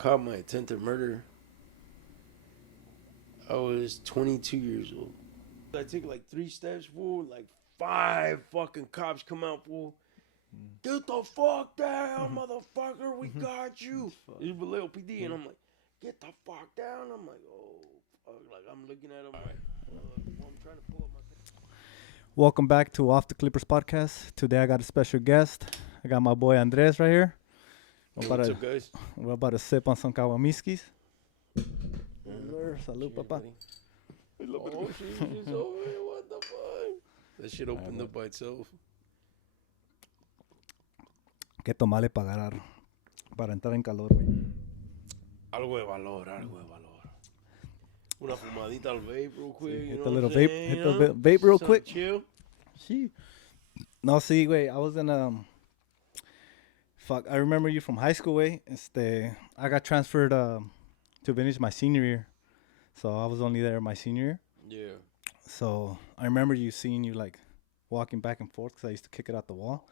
caught my attempted murder, I was 22 years old. I took like 3 steps, fool. Like 5 fucking cops come out, fool. Get the fuck down, motherfucker. We got you. It's Vallejo PD, and I'm like, get the fuck down. I'm like, oh, fuck. Like, I'm looking at him like, I'm trying to pull up my. Welcome back to Off the Clippers podcast. Today I got a special guest. I got my boy Andres right here. What's up, guys? We're about to sip on some Kawamiskis. Yeah. Salud, Cheers, papa. buddy. Oh, shit, it's over here. What the fuck? That shit opened up by itself. Que tomarle para entrar en calor, güey. Algo de valor. Una fumadita al vape real quick. Sí, you hit know the what little I'm vape, saying, hit you the know? vape real Something quick. Chill. Sí. No, see, güey, I was in I remember you from high school, güey. I got transferred to finish my senior year. So I was only there my senior year. Yeah. So I remember seeing you like walking back and forth because I used to kick it out the wall.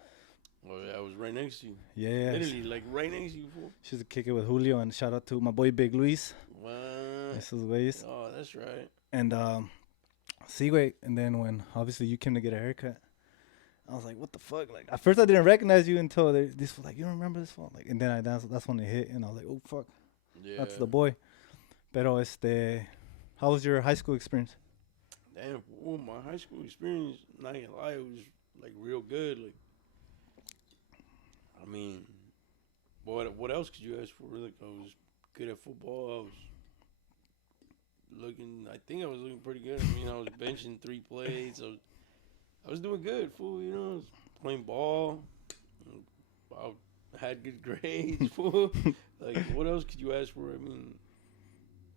Oh, yeah, I was right next to you. Yeah. Literally, like right next to you, fool. She used to kick it with Julio, and shout out to my boy Big Luis. What? Esos güeyes. Oh, that's right. And see, wait, and then when obviously you came to get a haircut, I was like, what the fuck? Like at first I didn't recognize you until this was like, you don't remember this one? Like, and then that's when it hit, and I was like, oh fuck, Yeah. that's the boy. Pero how was your high school experience? Damn, fool, my high school experience, not gonna lie, it was like real good. Like, I mean, what else could you ask for? Like, I was good at football. I think I was looking pretty good. I mean, I was benching 3 plays. I was doing good, fool. You know, I was playing ball. I had good grades, fool. Like, what else could you ask for? I mean,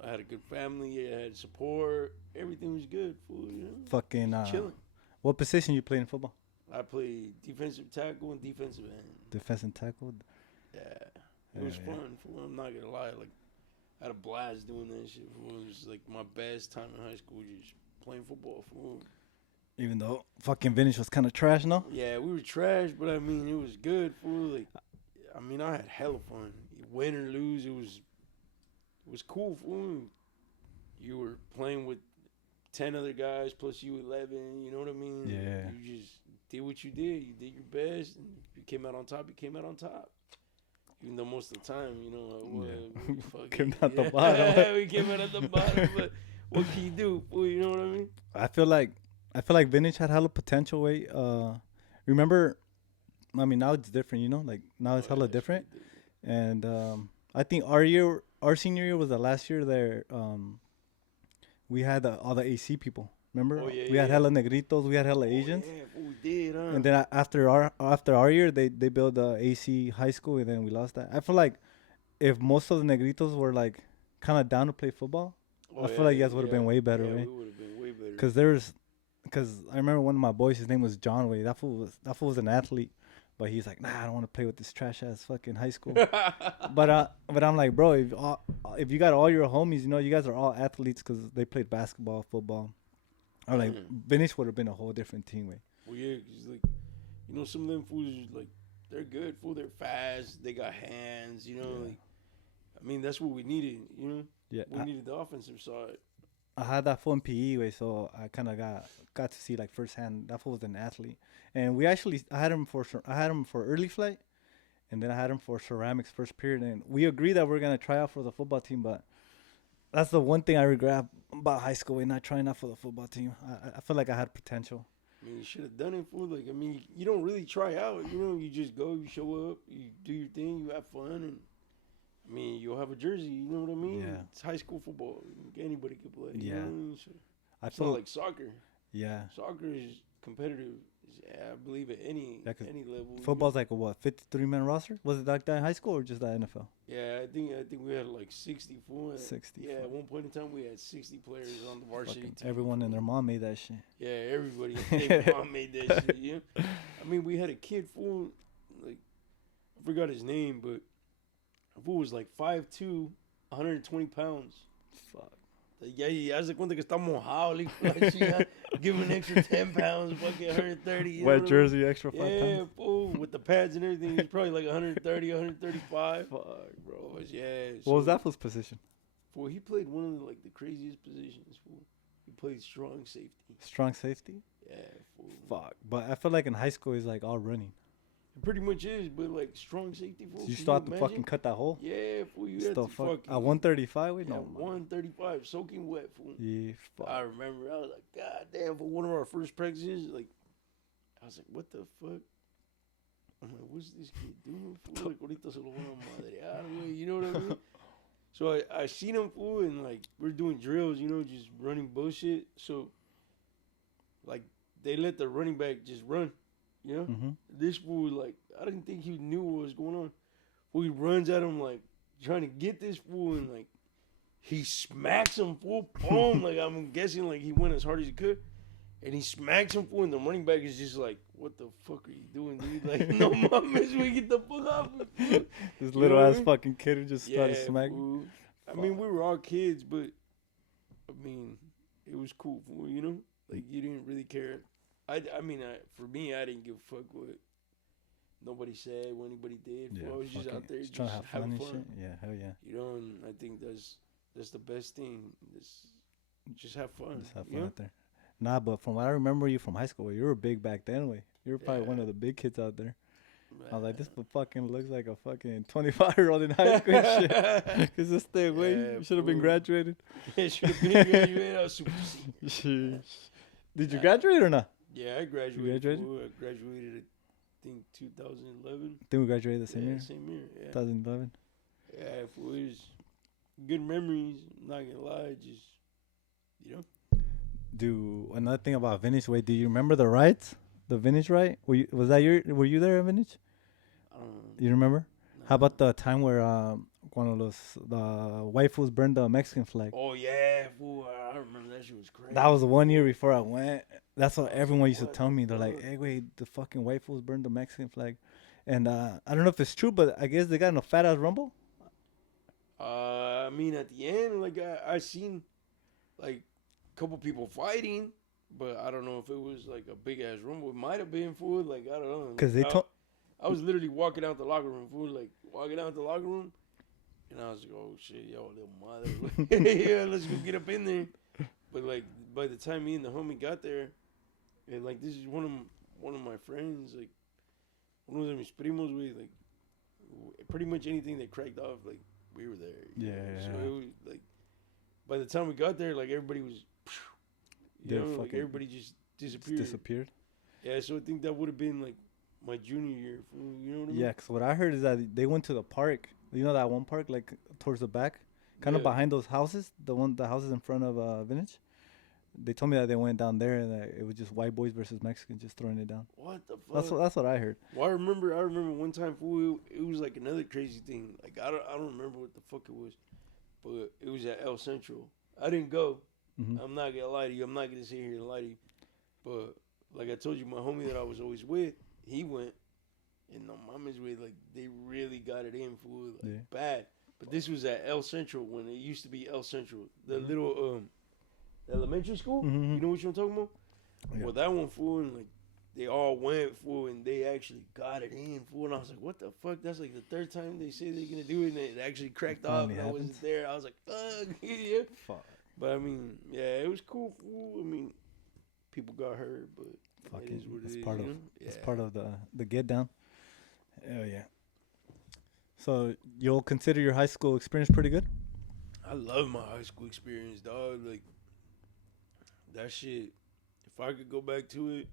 I had a good family. I had support. Everything was good, fool. You know, Fucking chilling. What position you played in football? I played defensive tackle and defensive end. Defensive tackle. Yeah, it was fun, fool. I'm not gonna lie. Like, I had a blast doing that shit, fool. It was like my best time in high school, just playing football, fool. Even though fucking Vintage was kind of trash, no? Yeah, we were trash, but I mean, it was good, fool. Like, I mean, I had hella fun. Win or lose, it was cool, fool. You were playing with 10 other guys plus you 11. You know what I mean? Yeah. You just did what you did. You did your best, and if you came out on top, you came out on top. Even though most of the time, you know, we came out the bottom. We came out at the bottom, but what can you do, fool? You know what I mean? I feel like Vintage had hella potential. Way, remember? I mean, now it's different. You know, like now it's hella different. And I think our senior year was the last year there. We had all the AC people. Remember? Oh, yeah, we had hella negritos. We had hella Asians. Yeah, we did, huh? And then after our year, they built the AC high school, and then we lost that. I feel like if most of the negritos were like kind of down to play football, I feel like you guys would have been way better, right? We would have been way better. Because I remember one of my boys, his name was John Way. That fool was an athlete, but he's like, nah, I don't want to play with this trash ass fucking high school. but I'm like, bro, if you got all your homies, you know, you guys are all athletes because they played basketball, football. I'm like, Vintage would have been a whole different team, way. Well, yeah, cause like, you know, some of them fools like they're good, fool. They're fast. They got hands. You know, like, I mean, that's what we needed. You know, we needed the offensive side. I had that fool in PE, way, so I kind of got to see like firsthand that fool was an athlete. And I had him for early flight, and then I had him for ceramics first period. And we agreed that we're gonna try out for the football team, but that's the one thing I regret about high school, way, not trying out for the football team. I feel like I had potential. I mean, you should have done it, fool. Like, I mean, you don't really try out. You know, you just go, you show up, you do your thing, you have fun, and I mean, you'll have a jersey. You know what I mean? Yeah. It's high school football. Anybody can play. Yeah. You know what I mean? So I it's feel not like soccer. Yeah. Soccer is competitive. I believe at any level. Football's like a 53-man roster? Was it like that in high school or just that NFL? Yeah, I think we had like 64. 60. Yeah, at one point in time we had 60 players on the varsity team. Everyone and their mom made that shit. Yeah, everybody. Their mom made that shit. Yeah. I mean, we had a kid, fool. Like, I forgot his name, but fool was like 5'2", 120 pounds. Fuck. Ya, hace cuenta que está mojado, like, give him an extra 10 pounds, fucking 130. You know Wet what I mean? jersey, extra 5 Yeah, pounds. fool, with the pads and everything, he's probably like 130, 135. Fuck, bro. Oh, yeah. What was that fool's position? Fool, he played one of the craziest positions, fool. He played strong safety. Strong safety? Yeah, fool. Fuck. But I feel like in high school, he's like all running. It pretty much is, but like strong safety, fool. So you Can still have to imagine? fucking cut that hole? Yeah, fool, you Still had to fuck. fucking... At 135? Wait, yeah, no. 135, soaking wet, fool. Yeah, fuck. I remember, I was like, God damn, for one of our first practices, like, I was like, what the fuck? I'm like, what's this kid doing, fool? Like, ahorita se lo van a madrear, güey, you know what I mean? So I seen him, fool, and like, we're doing drills, you know, just running bullshit. So, like, they let the running back just run, you know? Mm-hmm. This fool, like, I didn't think he knew what was going on. Fool, he runs at him, like, trying to get this fool, and like, he smacks him, fool, boom. Like, I'm guessing, like, he went as hard as he could. And he smacks him, fool, and the running back is just like, what the fuck are you doing, dude? Like, no mames, we get the fuck off me, fool. This You little know what ass I mean? fucking kid who just started Yeah, smacking. fool. I mean, we were all kids, but, I mean, it was cool, fool, you know? Like, you didn't really care. I mean, for me, I didn't give a fuck what nobody said, what anybody did. Yeah, Fool. I was just fucking- out there just trying to have having fun and fun. shit. Yeah, hell yeah. You know, and I think that's the best thing. Just have fun. Just have you fun know? out there. Nah, but from what I remember you from high school, you were big back then, way. You were probably one Yeah. of the big kids out there. I was like, this Man. fool fucking looks like a fucking 25-year-old in high school and shit. Cause this thing, way, Yeah, you should have been fool. graduated. Yeah, should have been graduated. I was super C. Sheesh. Did you graduate or not? Yeah, I graduated. graduated? Fool. I graduated, I think, 2011. I think we graduated the same yeah, year, Same year. Yeah. 2011. Yeah, fool, it was good memories. I'm not gonna lie, just you know. Another thing about Vintage, wait, do you remember the rides? The Vintage ride? Were you there at Vintage? I don't know. You remember? Nah. How about the time where one of the waifus burned the Mexican flag? Oh yeah, fool. I remember that shit was crazy. That was 1 year before I went. That's what everyone used to What tell the me. They're like, fuck? hey, wait, the fucking waifus burned the Mexican flag. And I don't know if it's true, but I guess they got in a fat ass rumble. I mean, at the end, like I seen like a couple people fighting, but I don't know if it was like a big ass rumble. It might have been, fool. Like I don't know. Because they told. I was literally walking out the locker room, fool. Like walking out the locker room, and I was like, "Oh shit, yo, little mother, yeah, let's go get up in there." But like by the time me and the homie got there, and like this is one of my friends, like one of mis primos, we like pretty much anything that cracked off, like we were there. you Yeah, know? So yeah. it was like by the time we got there, like everybody was, you They're know, like fucking everybody just Just disappeared. disappeared. Yeah, so I think that would have been like my junior year. Fool, you know what I mean? Yeah, because what I heard is that they went to the park. You know that one park, like towards the back, kind of Yeah. behind those houses, the houses in front of Vintage. They told me that they went down there and that it was just white boys versus Mexicans just throwing it down. What the fuck? That's what I heard. Well, I remember one time, fool. It was like another crazy thing. Like I don't remember what the fuck it was, but it was at El Central. I didn't go. Mhm. I'm not gonna lie to you. I'm not gonna sit here and lie to you. But like I told you, my homie that I was always with, he went, and no mama's way, like they really got it in, fool, like Yeah. bad. But this was at El Central when it used to be El Central, the Mhm. little elementary school. Mhm. You know what I'm talking about? Yeah. Well, that one, fool, and like they all went, fool, and they actually got it in, fool. And I was like, what the fuck? That's like the third time they say they're gonna do it, and it actually cracked off. finally And I wasn't happens. there. I was like, fuck, yeah. Fuck. But I mean, yeah, it was cool, fool. I mean, people got hurt, but Fuck it it. is what it It's is. part you of know? it's Yeah. part of the get down. Hell yeah. So you'll consider your high school experience pretty good? I love my high school experience, dog. Like that shit. If I could go back to it,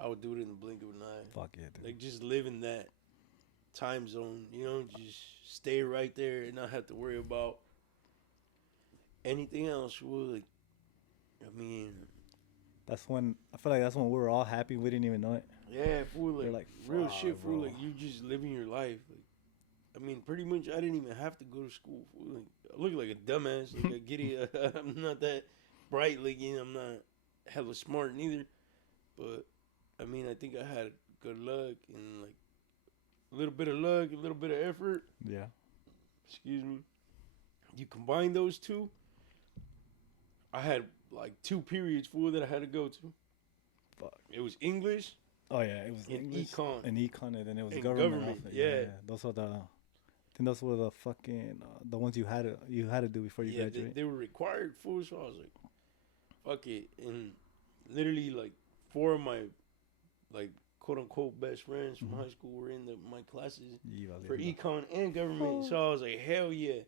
I would do it in the blink of an eye. Fuck yeah, dude. Like just live in that time zone, you know, just stay right there and not have to worry about anything else. Well, like, I mean, That's when I feel like that's when we were all happy. We didn't even know it. yeah, fool, like, You're like, real "Fuck, shit, fool. bro." Like you just living your life. Like, I mean, pretty much, I didn't even have to go to school. Fool. Like, I look like a dumbass, like a giddy. I'm not that bright, like you know, I'm not hella smart neither. But I mean, I think I had good luck and like a little bit of luck, a little bit of effort. Yeah. Excuse me. You combine those two, I had like 2 periods full that I had to go to. Fuck. It was English Oh yeah, it was and English econ. and econ, and then it was And government. government, After. yeah. Those were the. I think those were the fucking the ones you had to do before you Yeah, graduate. they were required full, so I was like, fuck it. And literally like 4 of my like quote unquote best friends from high school were in my classes for econ and government. So I was like, hell yeah.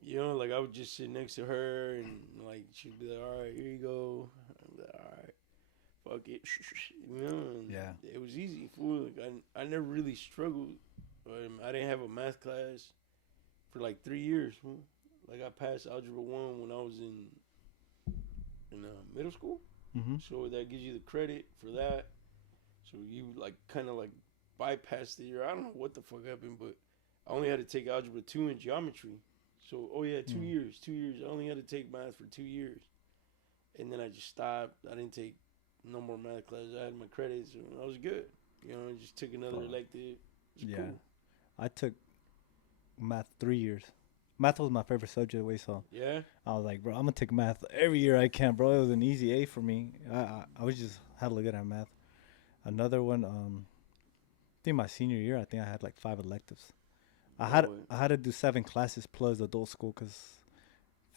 You know, like I would just sit next to her and like she'd be like, all right, here you go. I'd be like, all right, fuck it. You know, and Yeah. it was easy. Fool. Like I never really struggled. I didn't have a math class for like 3 years. Fool. Like I passed algebra 1 when I was in middle school. Mm-hmm. So that gives you the credit for that. So you like kind of like bypassed the year. I don't know what the fuck happened, but I only had to take algebra 2 and geometry. So, 2 years. 2 years. I only had to take math for 2 years. And then I just stopped. I didn't take no more math classes. I had my credits and I was good. You know, I just took another elective. Yeah. Cool. I took math 3 years. Math was my favorite subject, so Yeah? I was like, bro, I'm gonna take math every year I can, bro. It was an easy A for me. I was just hella good at math. Another one, I think my senior year, I think I had like 5 electives. I had to do 7 classes plus adult school because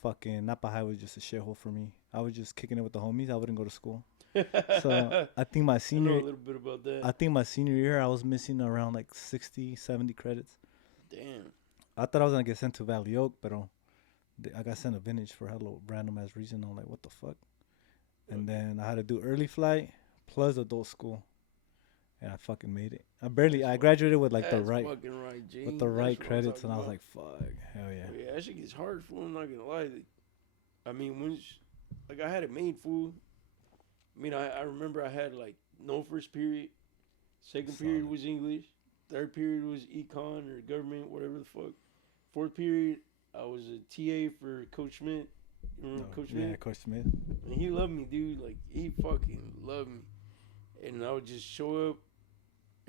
fucking Napa High was just a shithole for me. I was just kicking it with the homies. I wouldn't go to school. So I think my I senior, know a little bit about that. I think my senior year, I was missing around like 60, 70 credits. Damn. I thought I was gonna get sent to Valley Oak, but I got sent to Vintage for a hella random ass reason. I'm like, what the fuck? And then I had to do early flight plus adult school, and I fucking made it. I graduated with like the right G. with the That's right what I'm credits, talking and I was about. like, fuck, hell yeah. Yeah, that shit gets hard, fool. I'm not gonna lie. I mean, like I had it made, fool. I mean, I remember I had like no first period, second period Solid. was English, third period was econ or government, whatever the fuck. Fourth period, I was a TA for Coach Smith. You remember Coach Smith? Yeah, Coach Smith. And he loved me, dude. Like he fucking loved me. And I would just show up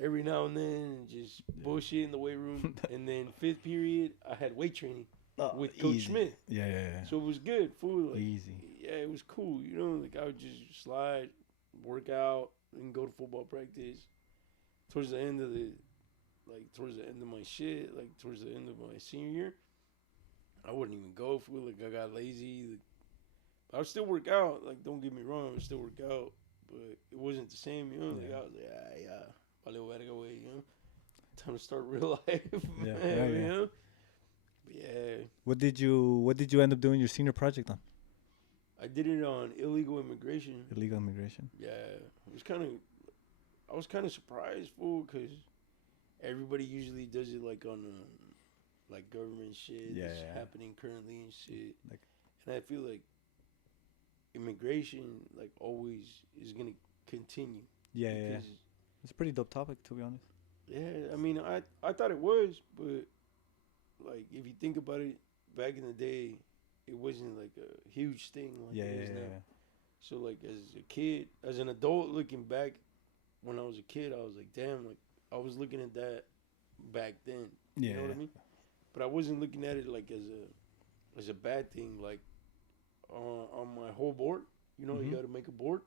every now and then and just bullshit in the weight room. And then fifth period, I had weight training with Coach Smith. Yeah. So it was good, fool. Like, Easy. Yeah, it was cool. You know, like I would just slide, work out, and go to football practice. Towards the end of my shit, like towards the end of my senior year, I wouldn't even go, fool. Like I got lazy. Like, I would still work out. Like don't get me wrong, I would still work out, but it wasn't the same. You know, like I was like, vale verga, way. You know, time to start real life. Yeah. You know. Yeah. What did you end up doing your senior project on? I did it on illegal immigration. Illegal immigration. Yeah, I was kind of surprised, fool, because everybody usually does it like on like government shit that's happening currently and shit. Like, and I feel like immigration like always is gonna continue. Yeah. It's a pretty dope topic, to be honest. Yeah, I mean, I thought it was, but like if you think about it, back in the day, it wasn't like a huge thing like it is now. So like as a kid, as an adult looking back, when I was a kid, I was like, damn, like I was looking at that back then. You know what I mean? But I wasn't looking at it like as a bad thing. Like on my whole board, you know, you got to make a board.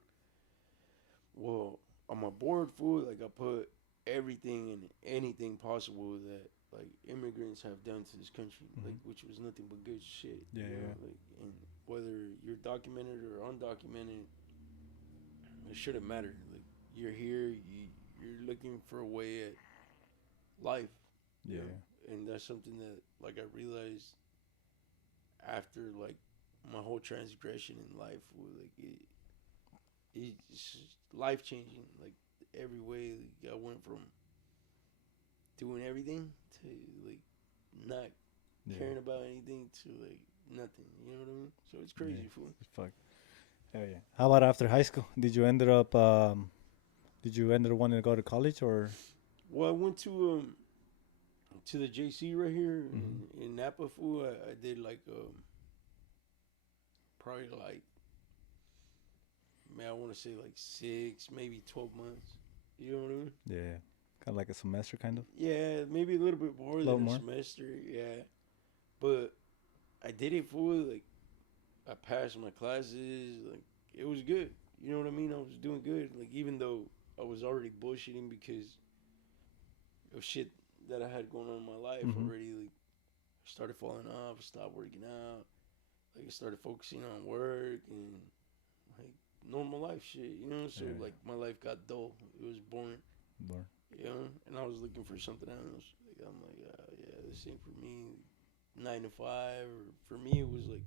Well, on my board, fool, like I put everything and anything possible that like immigrants have done to this country, like which was nothing but good shit. Yeah. Like, and whether you're documented or undocumented, it shouldn't matter. Like you're here, you're looking for a way at life. Yeah. And that's something that like I realized after like my whole transgression in life, like it's life changing. Like every way, like, I went from doing everything to like not caring about anything to like nothing. You know what I mean? So it's crazy, fool. Fuck. Hell yeah. How about after high school? Did you end up wanting to go to college or? Well, I went to the JC right here in Napa, fool. I did like probably like, man, I want to say like 6, maybe 12 months. You know what I mean? Yeah. Kind of like a semester, kind of. Yeah, maybe a little bit more than a semester. Yeah, but I did it for like I passed my classes. Like, it was good. You know what I mean? I was doing good. Like, even though I was already bullshitting because of shit that I had going on in my life already. Like, I started falling off. I stopped working out. Like, I started focusing on work and like normal life shit. You know, so like my life got dull. It was boring. You know, and I was looking for something else. Like, I'm like, yeah, this ain't for me. 9 to 5, or for me it was like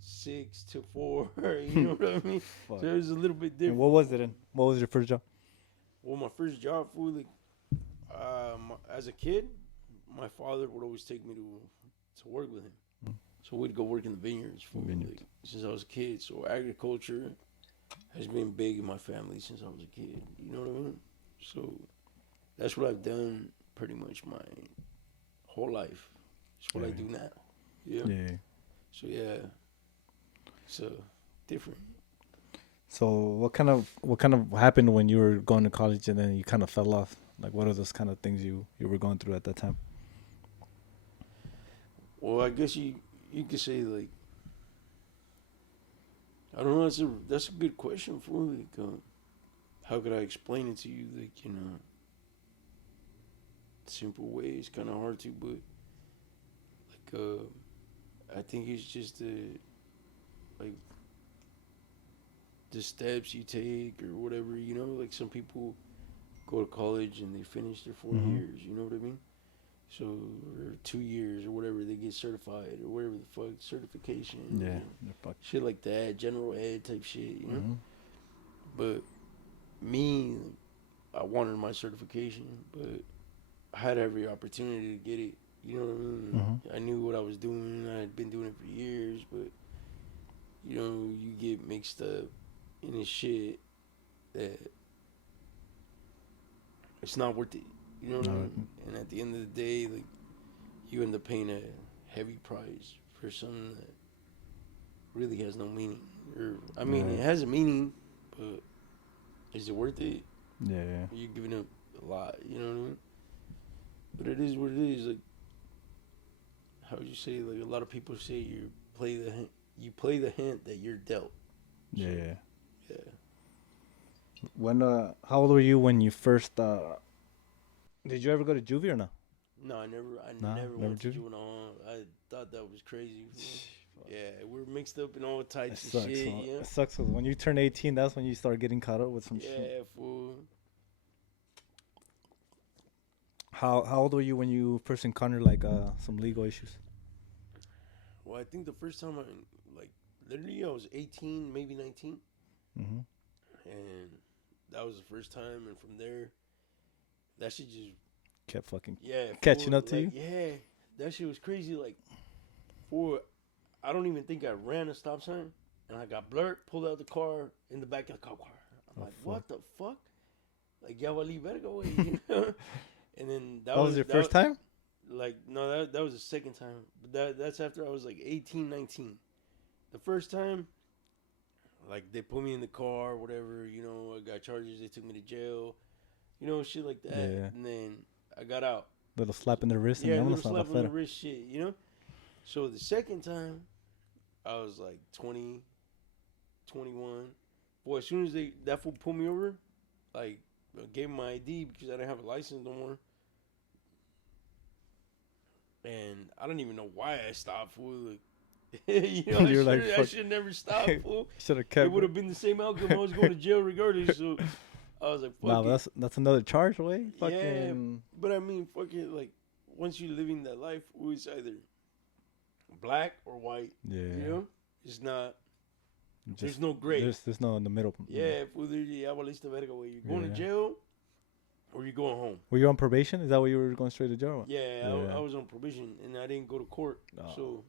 6 to 4. You know what I mean? Fuck. So it was a little bit different. And what was it in? What was your first job? Well, my first job, food, like, as a kid, my father would always take me to work with him. So we'd go work in the vineyards for like, since I was a kid. So agriculture has been big in my family since I was a kid. You know what I mean? So that's what I've done pretty much my whole life. It's what I do now. Yeah. So yeah, it's different. So what kind of happened when you were going to college and then you kind of fell off? Like, what are those kind of things you were going through at that time? Well, I guess you could say, like, I don't know. That's a good question for like, how could I explain it to you? Like, you know, simple way. It's kind of hard to, but like, I think it's just like the steps you take or whatever. You know, like some people go to college and they finish their 4 years. You know what I mean? So, or 2 years or whatever, they get certified or whatever the fuck, certification. Yeah. Shit like that, general ed type shit, you know? But me, I wanted my certification, but I had every opportunity to get it. You know what I mean? I knew what I was doing. I had been doing it for years, but, you know, you get mixed up in this shit that it's not worth it. You know what I mean? And at the end of the day, like, you end up paying a heavy price for something that really has no meaning. Or, I mean, it has a meaning, but is it worth it? Yeah. You're giving up a lot, you know what I mean? But it is what it is. Like, how would you say? Like, a lot of people say you play the hand that you're dealt. So, yeah. When how old were you when you first did you ever go to juvie or no? No, I never went to juvenile. I thought that was crazy. Yeah, we're mixed up in all types of shit. Yeah, it sucks. When you turn 18, that's when you start getting caught up with some shit. Yeah, fool. How old were you when you first encountered like some legal issues? Well, I think the first time literally I was 18, maybe 19. And that was the first time, and from there, that shit just kept fucking catching up to you. Yeah, that shit was crazy. Like, I don't even think I ran a stop sign, and I got blurred, pulled out the car in the back of the cop car. I'm like, what the fuck? Like, ya vali verga, you know? And then that was your first time? Like, no, that was the second time. But that's after I was like 18, 19. The first time, like, they put me in the car, whatever, you know, I got charges, they took me to jail, you know, shit like that. Yeah. And then I got out. Little slap in the wrist. Yeah, little slap in the wrist shit, you know? So the second time, I was like 20, 21. Boy, as soon as that fool pulled me over, like, I gave him my ID because I didn't have a license no more. And I don't even know why I stopped, fool. Like, you know, I should never stop, fool. Should have kept. It would have been the same outcome. I was going to jail regardless. So I was like, fuck it. That's another charge away. Yeah, but I mean, fuck it. Like, once you're living that life, it's either black or white. Yeah, you know, it's not. There's no gray. There's no in the middle. Yeah, fool. You're going to jail or you're going home. Were you on probation? Is that why you were going straight to jail? Yeah, I was on probation and I didn't go to court. So.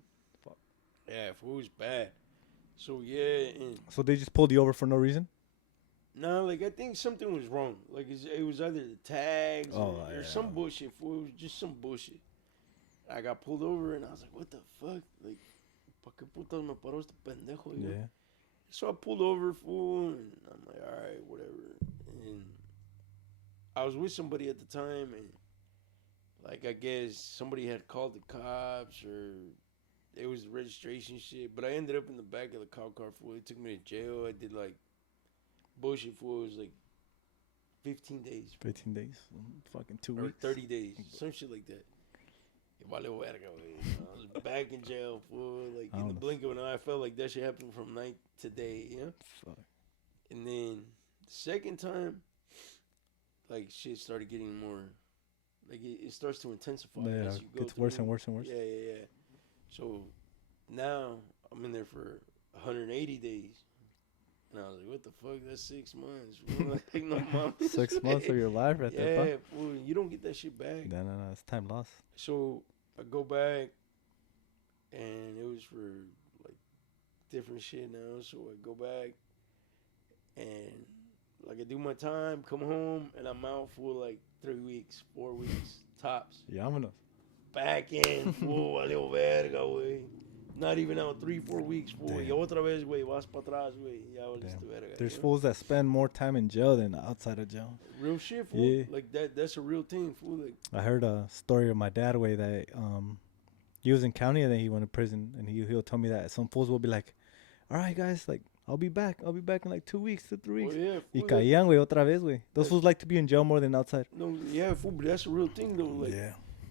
Yeah, it was bad. So, yeah. So they just pulled you over for no reason? No, like, I think something was wrong. Like, it was either the tags or some bullshit. It was just some bullshit. I got pulled over, and I was like, what the fuck? Like, ¿pa qué putas me paró este pendejo? You know? So I pulled over, fool, and I'm like, all right, whatever. And I was with somebody at the time, and, like, I guess somebody had called the cops or it was registration shit. But I ended up in the back of the cop car, fool. They took me to jail. I did like bullshit, fool. It was like 15 days. 15 days. Fucking 2 Or weeks. 30 days. Some shit like that. Vale verga, güey. I was back in jail, fool. Like, in the blink of an eye, I felt like that shit happened from night to day, you know? Fuck. And then the second time, like, shit started getting more, like, it starts to intensify Yeah, as you it go gets worse through. and worse and worse. Yeah. So now I'm in there for 180 days. And I was like, what the fuck? That's 6 months. Fool. Like, no, mom. 6 months of your life right there, Yeah, fool. You don't get that shit back. No, it's time lost. So I go back, and it was for like different shit now. So I go back, and like I do my time, come home, and I'm out for like 3 weeks, 4 weeks tops. Yeah, I'm gonna. Back in, fool, valió verga, güey. Not even out 3-4 weeks, fool. Y otra vez, güey, vas para atrás, güey. Ya valiste verga. There's you know? fools that spend more time in jail than outside of jail. Real shit, fool. Yeah. Like that's a real thing, fool. Like, I heard a story of my dad way that he was in county and then he went to prison, and he'll tell me that some fools will be like, all right guys, like I'll be back in like 2 weeks to 3 weeks. oh yeah, Y fool, caían, güey, otra vez, güey. Those fools like to be in jail more than outside. no, yeah, fool, but that's a real thing though. Like,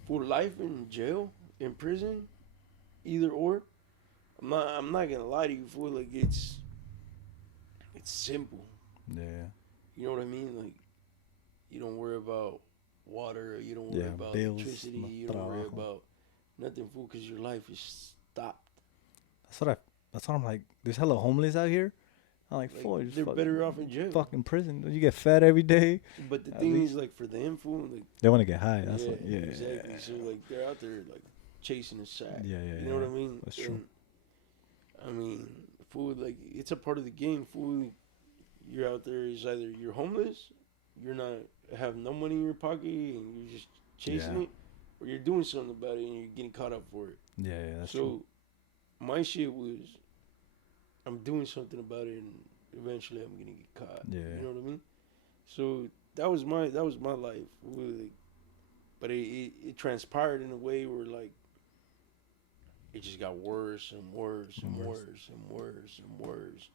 for life in jail, in prison, either or. I'm not gonna lie to you, fool. Like, it's simple. Yeah. You know what I mean? Like, you don't worry about water. You don't worry about bills, electricity. You don't worry about nothing, fool, because your life is stopped. That's what I'm like. There's hella homeless out here. I'm like, fool, they're better off in jail. Fucking prison. You get fed every day. But the thing is, like, for them, fool, like, they want to get high. That's yeah, what. exactly. So like, they're out there like chasing a sack. Yeah. You know what I mean? That's true. I mean, fool, like, it's a part of the game, fool. You're out there, is either you're homeless, you're not, have no money in your pocket, and you're just chasing it, or you're doing something about it and you're getting caught up for it. Yeah, that's so, true. my shit was, I'm doing something about it, and eventually I'm gonna get caught. Yeah. You know what I mean? So that was my life, really. But it transpired in a way where, like, it just got worse and worse and worse and worse and worse.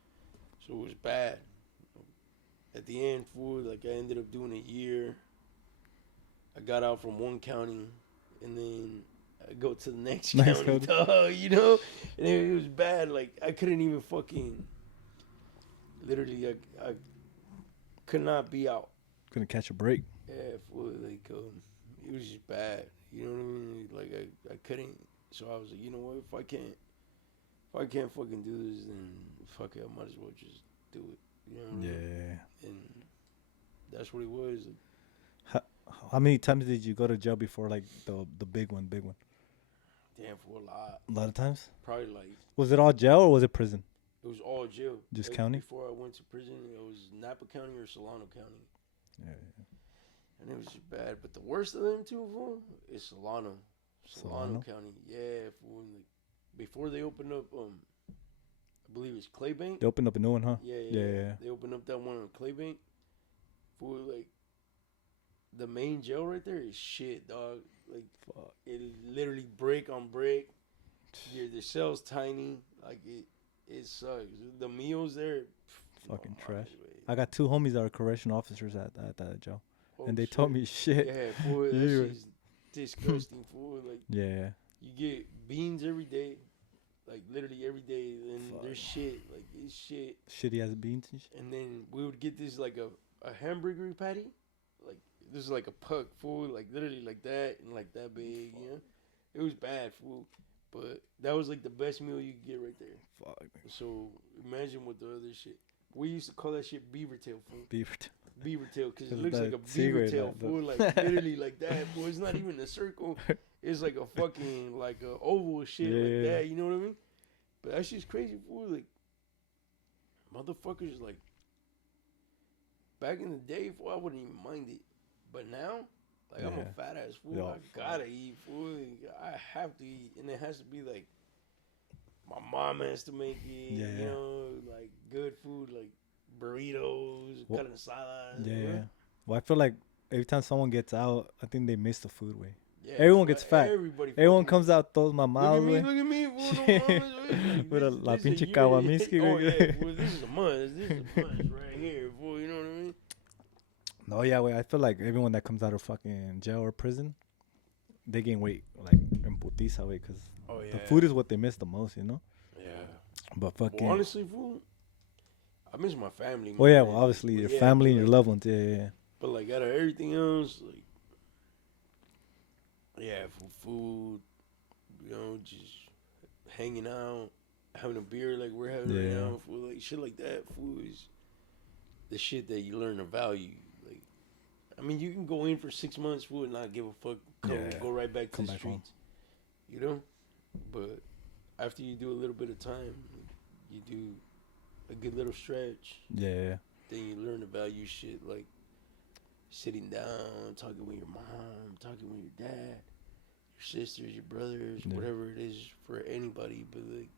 So it was bad. At the end, fool, like, I ended up doing a year. I got out from one county, and then I go to the next county, dog, you know? And it was bad. Like, I couldn't even fucking, literally, I could not be out. Couldn't catch a break. Yeah, fool, like, it was just bad. You know what I mean? Like, I couldn't. So I was like, you know what? If I can't fucking do this, then fuck it. I might as well just do it. You know what I mean? Yeah. And that's what it was. Like, how many times did you go to jail before, like, the big one? damn, for a lot. A lot of times? Probably like, Was it all jail or was it prison? it was all jail. Just Like, county? Before I went to prison, it was Napa County or Solano County. Yeah. And it was just bad. But the worst of them two, fool, is Solano. Solano County. Yeah, fool. Like, before they opened up, I believe it's Claybank. They opened up a new one, huh? Yeah. They opened up that one on Claybank. Fool, like, the main jail right there is shit, dog. Like, Fuck. it literally brick on brick. The cell's tiny. Like, it sucks. The meals there, Fucking no, trash. way. I got 2 homies that are correctional officers at that jail. Oh, and they shit. told me shit. Yeah, fool, that Yeah. shit's disgusting, fool. Like, Yeah. you get beans every day. Like, literally every day. And Fuck. there's shit. Like, it's shit. Shitty ass beans and shit. And then we would get this, like, a hamburger patty. Like, this is like a puck, fool. Like, literally like that and like that big, you know? It was bad, fool. But that was, like, the best meal you could get right there. Fuck. So, imagine what the other shit. We used to call that shit beaver tail, fool. Beaver. Beaver tail, because it Is looks that like a beaver cigarette, tail, like fool. Like, literally like that, fool. It's not even a circle. It's like a fucking, like, a oval shit like that. You know what I mean? But that shit's crazy, fool. Like, motherfuckers, like, back in the day, fool, I wouldn't even mind it. But now, like, I'm a fat ass fool. Yo, I gotta eat, fool. I have to eat. And it has to be, like, my mom has to make it, you know, like, good food, like burritos, carne asada. Yeah. Well, I feel like every time someone gets out, I think they miss the food way. Yeah, Everyone gets fat. Everybody Everyone fucking- comes out, throws my mouth. Look at me, fool. No mames, like, With a this- la this a pinche year- Kawamiski, Oh, güey. yeah, fool, this is a must. This is a must right here, fool. You know what I mean? No, yeah, wait. I feel like everyone that comes out of fucking jail or prison, they gain weight like in putiza, way, because Oh, yeah. the food is what they miss the most, you know. Yeah. But fucking. Well, honestly, fool, I miss my family. Well, yeah, man. well, obviously But your yeah, family and but your like- loved ones. Yeah, yeah, yeah. But like out of everything else, like, yeah, for food, you know, just hanging out, having a beer like we're having right Yeah. now, food, like shit like that. Food is the shit that you learn to value. Like, I mean, you can go in for 6 months, food, and not give a fuck, Yeah. go right back to Come the back home. streets, you know. But after you do a little bit of time, you do a good little stretch, Yeah, yeah. then you learn to value shit like sitting down, talking with your mom, talking with your dad, your sisters, your brothers, Yeah. whatever it is for anybody. But like,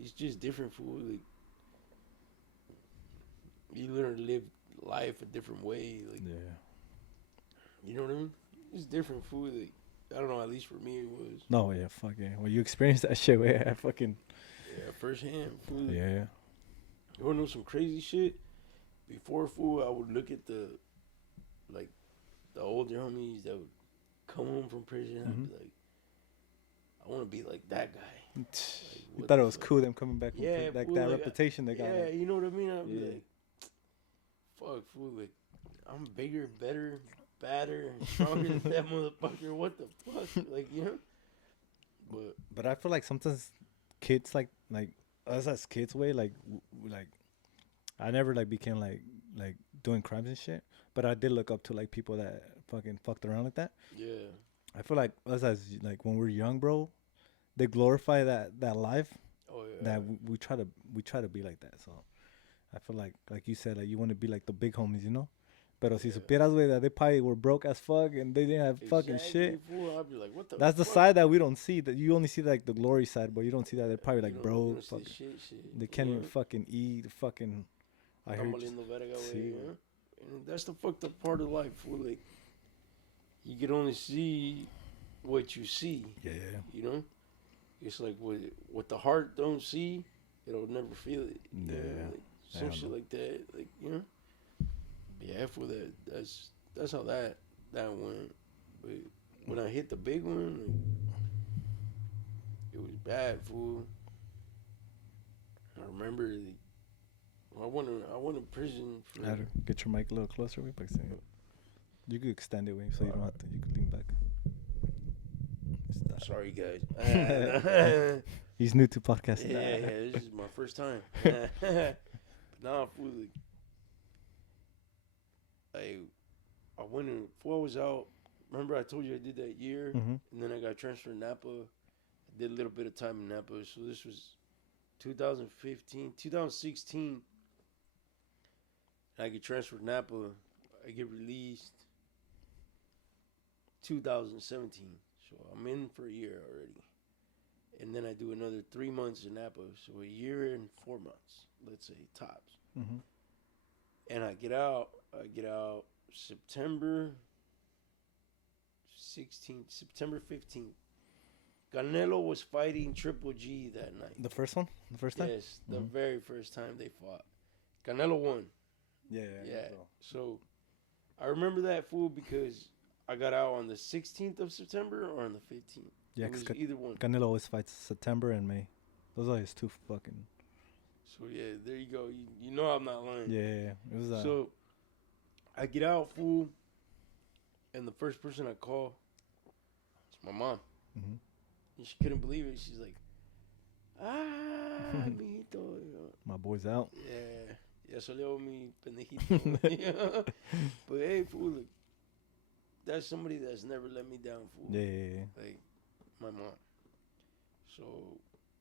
it's just different food. Like, you learn to live life a different way. Like, Yeah. you know what I mean? It's different food. Like, I don't know. At least for me, it was. No, yeah, fuck yeah. Well, you experienced that shit, way. I fucking. Yeah, firsthand food. Yeah, yeah. You wanna know some crazy shit? Before food, I would look at the older homies that would come home from prison. I'd Mm-hmm. be like, I want to be like that guy. You what thought the it was fuck? cool them coming back from Yeah, like fool, that like, reputation they got. Yeah, like, you know what I mean? I'd be Yeah. like, fuck, fool, like, I'm bigger, better, badder, and stronger than that motherfucker. What the fuck? Like, you know? But I feel like sometimes kids like us as kids, way like like I never like became like doing crimes and shit. But I did look up to like people that fucking fucked around like that. Yeah. I feel like us as like when we're young, bro, they glorify that life Oh, yeah. that we try to be like that. So I feel like you said, like you want to be like the big homies, you know. Pero si Yeah. supieras, güey, that they probably were broke as fuck and they didn't have fucking shit. Fool, I'd be like, what the That's the fuck? side that we don't see. That you only see like the glory side, but you don't see that they're probably You like don't- you broke. don't see Fucking, shit, they can't you even know? fucking eat. Fucking, I Están heard. valiendo verga, güey, Sí, you güey. know? And that's the fucked up part of life, fool. Like, you can only see what you see, Yeah, you know? It's like what the heart don't see, it'll never feel it. you know? Yeah. Like, some Hell shit no. like that, like, you know? Yeah, for that, that's how that went. But when I hit the big one, like, it was bad, fool. I remember, like, I went to prison for. How to get your mic a little closer, way, but you could extend it, way, so you don't have to. You could lean back. Stop. Sorry, guys. He's new to podcasting. Yeah, this is my first time. But nah, fool, like, I went in before I was out. Remember I told you I did that year, Mm-hmm. and then I got transferred to Napa. I did a little bit of time in Napa, so this was 2015, 2016. I get transferred to Napa. I get released 2017. So I'm in for a year already. And then I do another 3 months in Napa. So a year and 4 months, let's say, tops. Mm-hmm. And I get out September 16th, September 15th. Canelo was fighting Triple G that night. The first one, the first time. Yes, the Mhm. very first time they fought. Canelo won. Yeah. Yeah. So I remember that, fool, because I got out on the 16th of September or on the 15th. Yeah, It was because either one. Canelo always fights September and May. Those are his two fucking. So yeah, there you go. You know I'm not lying. Yeah. It was. So I get out, fool, and the first person I call is my mom. Mhm. And she couldn't believe it. She's like, mijito. You know? My boy's out. Yeah. Ya salió mi pendejito. You know? But hey, fool, look, that's somebody that's never let me down, fool. Yeah. Like, my mom. So,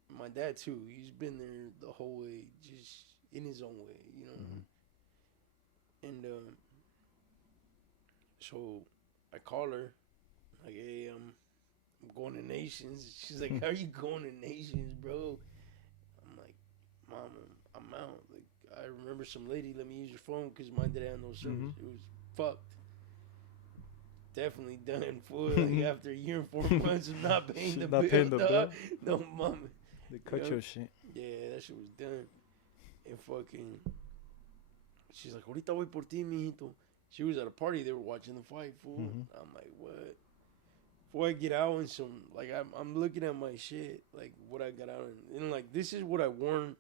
my dad, too. He's been there the whole way, just in his own way, you know? Mhm. And, so, I call her, like, hey, I'm going to Nations. She's like, how are you going to Nations, bro? I'm like, Mom, I'm out. Like, I remember some lady let me use your phone because mine didn't have no service. Mhm. It was fucked. definitely done, fool. Like, after a year and 4 months of not paying the Not bill, paying the dog. No, mama. They cut Yeah. your shit. Yeah, that shit was done. And fucking, she's like, ahorita voy por ti, mijito. She was at a party, they were watching the fight, fool. Mhm. I'm like, what? Before I get out in some, like, I'm looking at my shit, like, what I got out in. And, like, this is what I worn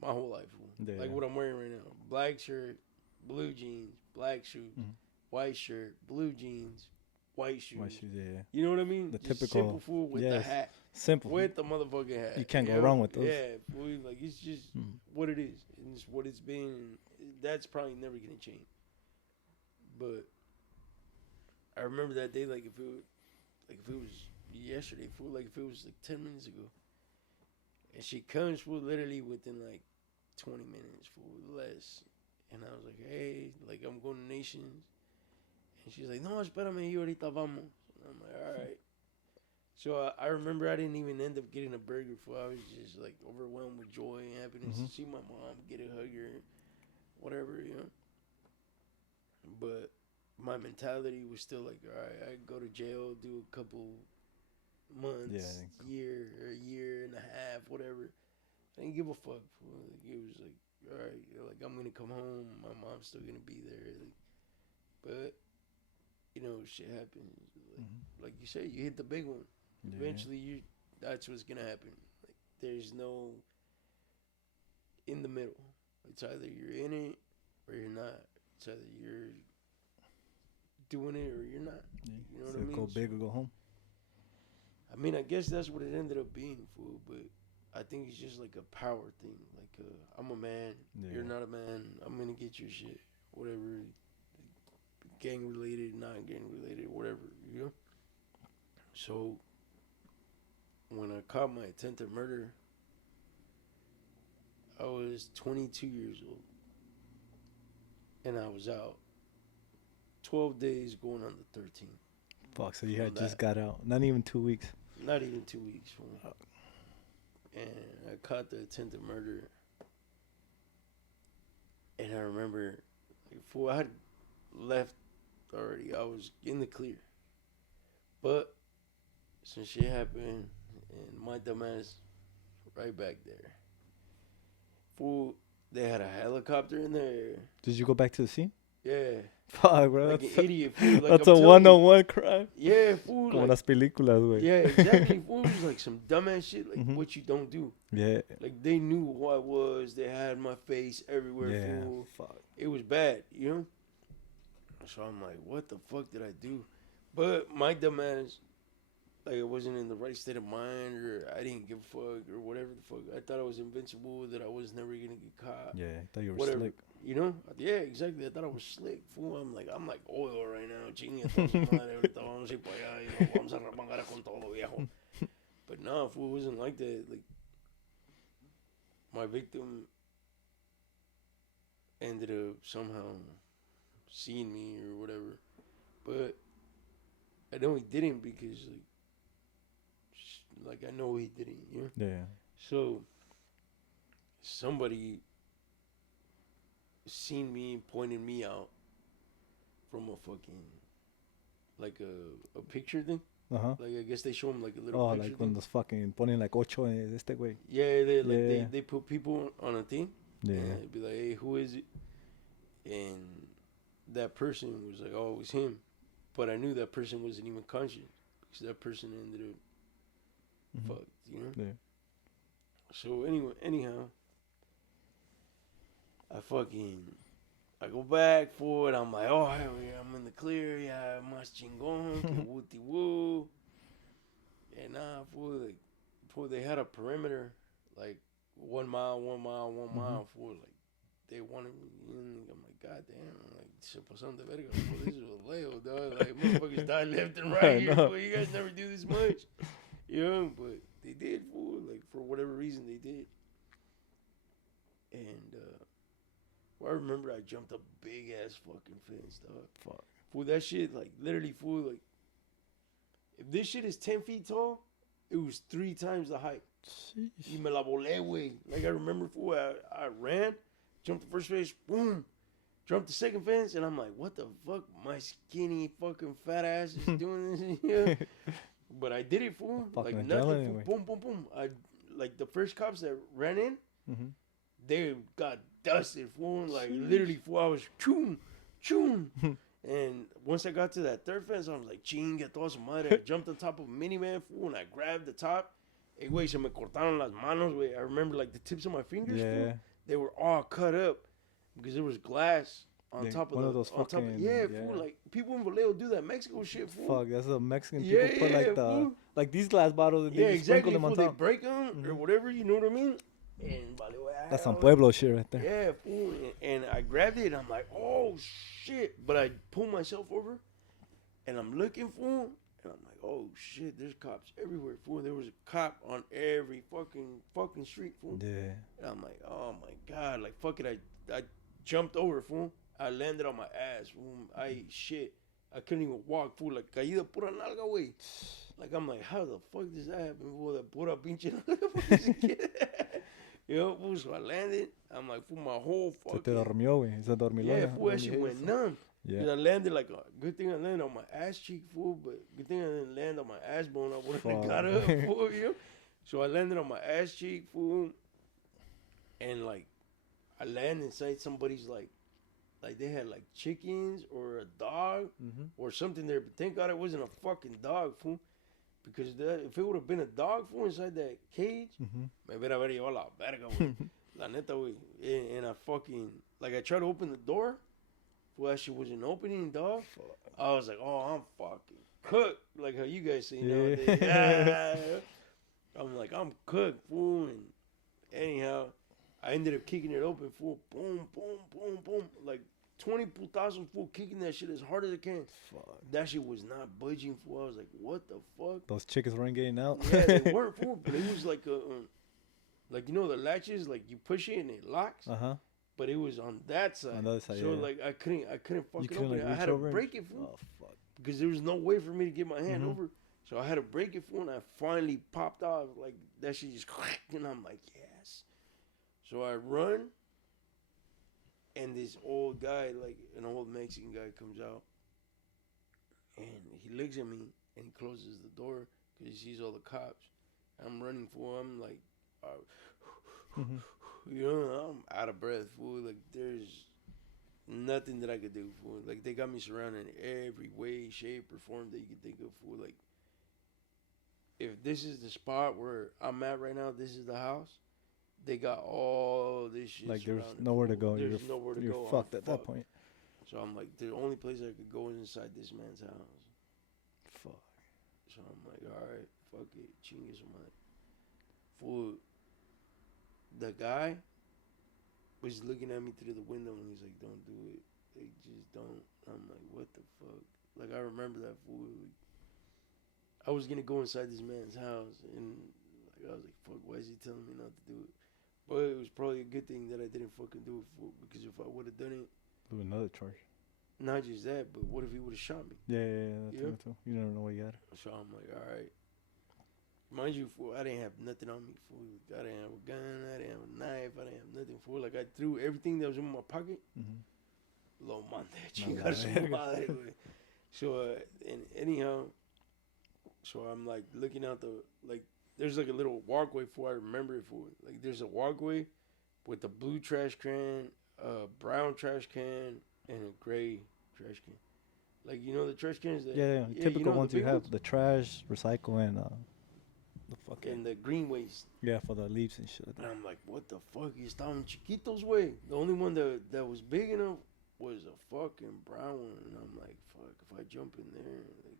my whole life, fool. Yeah. Like, what I'm wearing right now. Black shirt, blue jeans, black shoes, Mhm. white shirt, blue jeans, white shoes. My shoes, yeah. You know what I mean? The Just typical- simple, fool, with the yes. hat. Simple. With the motherfucking hat. You can't go know? wrong with those. Yeah, boy, like it's just Mhm. what it is. And it's what it's been. And that's probably never gonna change. But I remember that day like if it was yesterday, fool, like if it was like 10 minutes ago. And she comes for literally within like 20 minutes, for less. And I was like, hey, like I'm going to Nations. And she's like, no, espérame, yo ahorita vamos. And I'm like, all right. So I remember I didn't even end up getting a burger, for I was just like overwhelmed with joy and happiness to see my mom, get a hug her, whatever, you know. But my mentality was still like, all right, I go to jail, do a couple months, year or a year and a half, whatever. I didn't give a fuck. Like, it was like, all right, like I'm gonna come home, my mom's still gonna be there. Like, but you know, shit happens. Like you said, you hit the big one. Yeah. Eventually, that's what's gonna happen. Like, there's no in the middle. It's either you're in it or you're not. It's either you're doing it or you're not. Yeah. You know what So I mean? go big or go home. I mean, I guess that's what it ended up being, fool. But I think it's just like a power thing. Like, I'm a man. Yeah. You're not a man. I'm gonna get your shit. Whatever. Gang related, not gang related, whatever. You know. So when I caught my attempted murder, I was 22 years old. And I was out 12 days going on the 13th. Fuck, so you had From just that. got out. Not even 2 weeks. Not even 2 weeks. Fool. And I caught the attempted murder. And I remember, like, fool, I had left already. I was in the clear. But some shit happened, and my dumbass right back there. Fool, they had a helicopter in there. Did you go back to the scene? Yeah. Fuck, bro. Like That's, an idiot, fool. Like, that's I'm a telling one-on-one crime. you. Yeah, fool. Como Like, las películas, güey. yeah, exactly. Fool, it was like some dumbass shit, like Mhm. what you don't do. Yeah. Like, they knew who I was. They had my face everywhere, Yeah. fool. Fuck. It was bad, you know? So I'm like, what the fuck did I do? But my dumbass, like, I wasn't in the right state of mind, or I didn't give a fuck, or whatever the fuck. I thought I was invincible, that I was never gonna get caught. Yeah, I thought you were Whatever. slick. You know? Yeah, exactly. I thought I was slick, fool. I'm like oil right now. Chinga toda su madre, ahorita vamos a ir para allá, y nos vamos a remangar con todo, viejo. But no, fool, it wasn't like that. Like, my victim ended up somehow seeing me or whatever. But I know he didn't because, like I know he didn't, you know? Yeah. So, somebody seen me, pointed me out from a fucking, like a picture thing. Uh-huh. Like, I guess they show him like a little Oh, picture like thing. when those fucking ponen like ocho en este güey. Yeah, they like Yeah. they put people on a thing. Yeah. And it'd be like, hey, who is it? And that person was like, oh, it was him. But I knew that person wasn't even conscious because that person ended up Mhm. fucked, you know? Yeah. So anyhow, I go back for it. I'm like, oh, hell yeah, I'm in the clear. Yeah, más chingón, que wooty woo. And fool, they had a perimeter, like 1 mile, 1 mile, 1 mile, fool. Like, they wanted me in. I'm like, God damn. I'm like, se pasaron de verga. Fool, this is a Leo, dog. Like, motherfuckers die left and right here, fool. You guys never do this much. You know, but they did, fool. Like, for whatever reason, they did. And, well, I remember I jumped a big ass fucking fence, dog. Fuck. Fool, that shit, like, literally, fool, like, if this shit is 10 feet tall, it was 3 times the height. Y Sheesh. me la volé, güey. Like, I remember, fool, I ran, jumped the first phase, boom. Jumped the second fence, and I'm like, what the fuck? My skinny fucking fat ass is doing this here. But I did it, fool. Like Fucking nothing, adrenaline, fool. güey. Boom, boom, boom. Like the first cops that ran in, Mhm. they got dusted, fool. Like literally, fool. I was choom, choom. And once I got to that third fence, I was like, chinga, toda su madre. I jumped on top of a minivan, fool, and I grabbed the top. Hey, güey, se me cortaron las manos, güey. I remember, like, the tips of my fingers, Yeah. fool. They were all cut up because there was glass on top of one the... of those on top of, fucking- yeah, yeah. fool. Like, people in Vallejo do that Mexico shit, fool. Fuck, that's the Mexican Yeah, people put yeah, like fool. like these glass bottles. They Yeah, just sprinkle exactly, them on fool. They top. break them or whatever, you know what I mean? And Vallejo... That's some Pueblo shit right there. Yeah, fool. And I grabbed it, and I'm like, oh, shit. But I pulled myself over, and I'm looking for him, and I'm like, oh, shit, there's cops everywhere, fool. There was a cop on every fucking street, fool. Yeah. And I'm like, oh, my God. Like, fuck it. I jumped over, fool. I landed on my ass, fool. Shit. I couldn't even walk, fool. Like, caída pura nalga, güey. Like, I'm like, how the fuck does that happen, fool? That pura pinche nalga. You know, fool, so I landed. I'm like, fool, my whole Se te fucking... dormió, güey. Se dormiló. Yeah, ya, fool, when that you shit hit went it. numb. Yeah. And I landed like, good thing I landed on my ass cheek, fool, but good thing I didn't land on my ass bone. I wouldn't have Fuck. got up, fool, you know? So I landed on my ass cheek, fool, and like, I landed inside somebody's like they had like chickens or a dog Mhm. or something there, but thank God it wasn't a fucking dog, fool. Because if it would have been a dog, fool, inside that cage, Mhm. me hubiera haber llevado la verga, güey. La neta, güey. And I fucking, like, I tried to open the door. Well, that shit wasn't opening, dog. I was like, oh, I'm fucking cooked. Like how you guys say nowadays. Yeah. I'm like, I'm cooked, fool. And anyhow, I ended up kicking it open, fool. Boom, boom, boom, boom. Like 20,000, fool, kicking that shit as hard as I can. Fuck. That shit was not budging, fool. I was like, what the fuck? Those chickens weren't getting out. Yeah, they weren't, fool. But it was like a... like, you know, the latches, like, you push it and it locks. Uh-huh. But it was on that side. On the other side, so, yeah. like, I couldn't fucking couldn't, open like, it. I reach had to over and- break it, fool. Oh, fuck. Because there was no way for me to get my hand Mhm. over. So I had to break it, fool, and I finally popped off. Like, that shit just... And I'm like, yes. So I run, and this old guy, like, an old Mexican guy comes out. And he looks at me, and he closes the door because he sees all the cops. I'm running, fool. I'm like... Mhm. You know, I'm out of breath, fool. Like, there's nothing that I could do, fool. Like, they got me surrounded in every way, shape, or form that you could think of, fool. Like, if this is the spot where I'm at right now, this is the house, they got all this shit Like, there's surrounded, nowhere to fool. go. There's nowhere to you're go. I'm fucked at that fucked. point. So I'm like, the only place I could go is inside this man's house. Fuck. So I'm like, all right, fuck it, chingue su madre. Fool, the guy was looking at me through the window and he's like, don't do it. Like, just don't. I'm like, what the fuck? Like, I remember that, fool. Like, I was gonna go inside this man's house and like, I was like, fuck, why is he telling me not to do it? But it was probably a good thing that I didn't fucking do it, fool, because if I would have done it, Do another charge. not just that, but what if he would have shot me? Yeah, that's Yeah. it too. You never know what you got. So I'm like, all right. Mind you, fool, I didn't have nothing on me, fool. I didn't have a gun, I didn't have a knife, I didn't have nothing, fool. Like, I threw everything that was in my pocket. Mm-hmm. Lo mandé, No, chingar su verga. madre, güey. So, and anyhow, so I'm like looking out the, like, there's like a little walkway, fool. I remember it, fool. Like, there's a walkway with a blue trash can, a brown trash can, and a gray trash can. Like, you know the trash cans that... Yeah, you typical know, ones the you big have. ones? The trash, recycle, and the fucking... And the green waste. yeah, for the leaves and shit. And I'm like, what the fuck? Estaban chiquitos, way. The only one that was big enough was a fucking brown one. And I'm like, fuck, if I jump in there, like,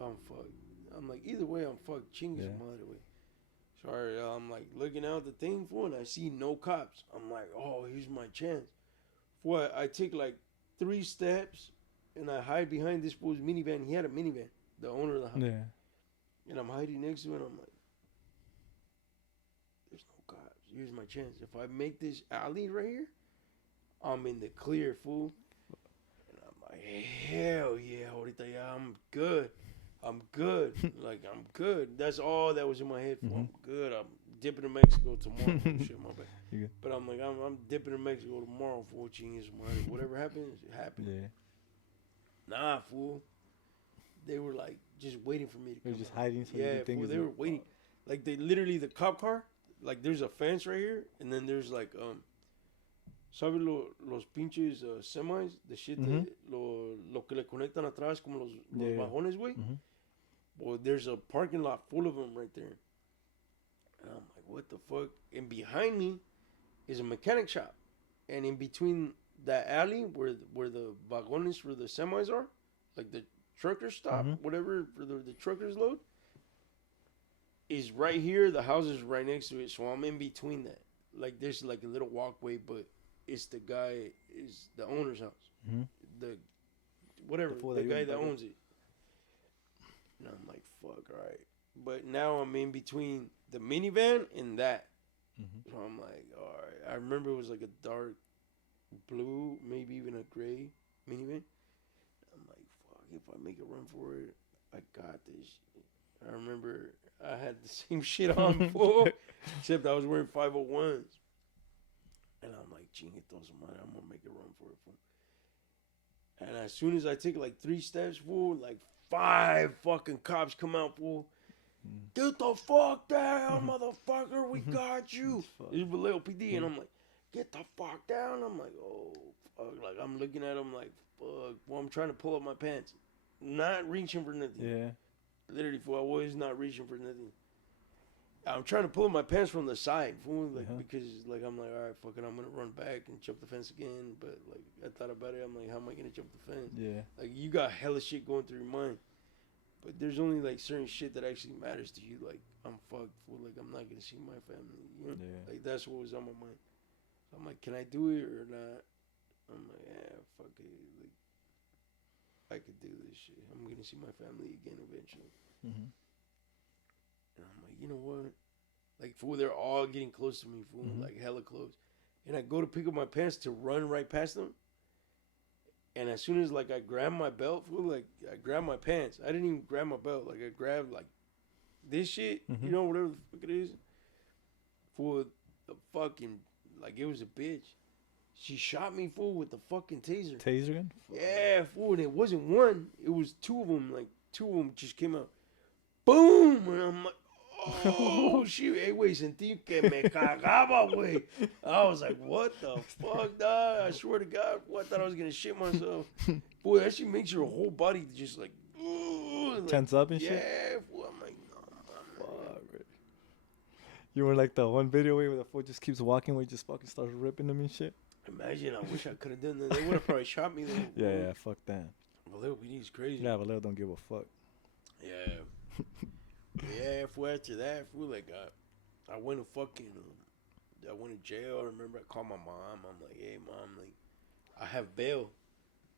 I'm fucked. I'm like, either way, I'm fucked. Chingas Yeah. madre, way. Sorry, I'm like looking out the thing for, and I see no cops. I'm like, oh, here's my chance. What? I take like 3 steps, and I hide behind this fool's minivan. He had a minivan, the owner of the house. Yeah. And I'm hiding next to it. I'm like, there's no cops. Here's my chance. If I make this alley right here, I'm in the clear, fool. And I'm like, hell yeah, ahorita ya, I'm good. I'm good. Like, I'm good. That's all that was in my head, fool. I'm good. I'm dipping to Mexico tomorrow. Shit, my bad. You good? But I'm like, I'm dipping to Mexico tomorrow for chingues madre. Whatever happens, it happens. Yeah. Nah, fool. They were like just waiting for me to They're come just out. hiding. So Yeah, you think fool, it's they were waiting. Like they literally the cop car. Like there's a fence right here, and then there's like ¿Sabes los pinches semis? The shit Mhm. lo que le conectan atrás como los Yeah. vagones, güey. Mhm. Well, there's a parking lot full of them right there. And I'm like, what the fuck? And behind me is a mechanic shop. And in between that alley where the vagones, where the semis are, like the truckers stop, Mhm. whatever, for the truckers load, is right here. The house is right next to it. So I'm in between that. Like, there's like a little walkway, but it's the guy, is the owner's house. Mhm. The, whatever, fool the that guy you- that owns it. And I'm like, fuck, all right. But now I'm in between the minivan and that. Mhm. So I'm like, all right. I remember it was like a dark blue, maybe even a gray minivan. I'm like, fuck, if I make a run for it, I got this. I remember I had the same shit on full, except I was wearing 501s. And I'm like, chinguitos, man, I'm gonna make a run for it, fool. And as soon as I take like 3 steps, fool, like 5 fucking cops come out, fool. Get the fuck down, motherfucker. We got you. Fuck. It's Vallejo PD. And I'm like, get the fuck down. I'm like, oh, fuck. Like, I'm looking at him like, fuck. Well, I'm trying to pull up my pants. Not reaching for nothing. Yeah. Literally, fool, I was not reaching for nothing. I'm trying to pull up my pants from the side, fool. Like, because, like, I'm like, all right, fuck it. I'm going to run back and jump the fence again. But, like, I thought about it. I'm like, how am I going to jump the fence? Yeah. Like, you got hella shit going through your mind. But there's only like certain shit that actually matters to you. Like, I'm fucked, fool. Like, I'm not gonna see my family. You know? Yeah. Like, that's what was on my mind. So I'm like, can I do it or not? I'm like, yeah, fuck it. Like, I could do this shit. I'm gonna see my family again eventually. Mhm. And I'm like, you know what? Like, fool, they're all getting close to me, fool. Mhm. Like, hella close. And I go to pick up my pants to run right past them. And as soon as, like, I grab my belt, fool, like, I grab my pants. I didn't even grab my belt. Like, I grabbed, like, this shit, Mhm. you know, whatever the fuck it is. For the fucking, like, it was a bitch. She shot me, fool, with the fucking taser. Taser gun? Yeah, fool, and it wasn't one. It was 2 of them. Like, 2 of them just came out. Boom! And I'm like, oh, shit. Hey, güey, sentí que me cagaba, güey. I was like, what the fuck, dog? I swear to God, fool, I thought I was going to shit myself. Boy, that shit makes your whole body just like, like Tense up and shit? yeah, fool. I'm like, no, Fuck, bro. You were like the one video where the fool just keeps walking where he just fucking starts ripping them and shit? imagine, I wish I could have done that. They would have probably shot me then. Yeah, fuck that. Vallejo PD's crazy. Yeah, Vallejo don't give a fuck. Yeah. Yeah, fool, after that, fool, like, I went to fucking, I went to jail. I remember I called my mom. I'm like, hey, mom, like, I have bail.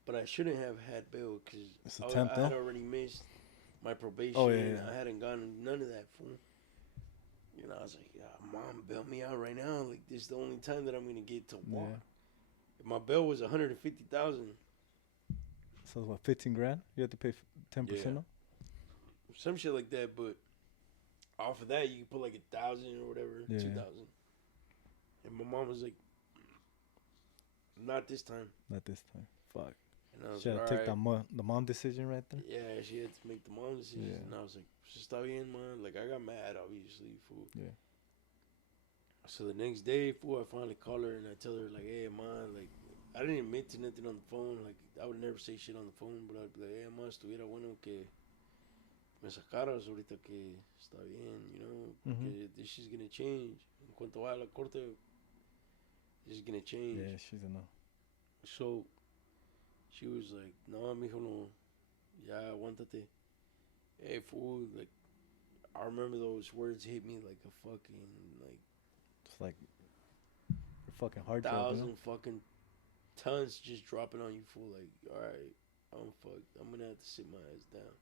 But I shouldn't have had bail because It's I attempt, had though? already missed my probation. Oh, yeah. I hadn't gotten none of that, fool. You know, I was like, yeah, mom, bail me out right now. Like, this is the only time that I'm going to get to walk. Yeah. If my bail was $150,000. So what, 15 grand? You have to pay 10% Yeah. off? Some shit like that, but off of that, you can put like 1,000 or whatever, Yeah. 2,000. And my mom was like, not this time. Not this time. Fuck. And I was Should like, have all take right. the mom decision right there. Yeah, she had to make the mom decision. Yeah. And I was like, está bien, man. Like, I got mad, obviously, fool. Yeah. So the next day, fool, I finally call her and I tell her, like, hey, man, like, I didn't admit to nothing on the phone. Like, I would never say shit on the phone, but I'd be like, hey, man, estuviera bueno que me sacaras ahorita que está bien, you know, porque this is gonna change. En cuanto vaya a la corte, this is gonna change. Yeah, she's a no. So she was like, no, mijo, no, ya, aguántate. Hey, fool, like, I remember those words hit me like a fucking, like, It's like your fucking hard drive, you 1,000 know? fucking tons just dropping on you, fool. Like, all right, I'm fucked. I'm gonna have to sit my ass down.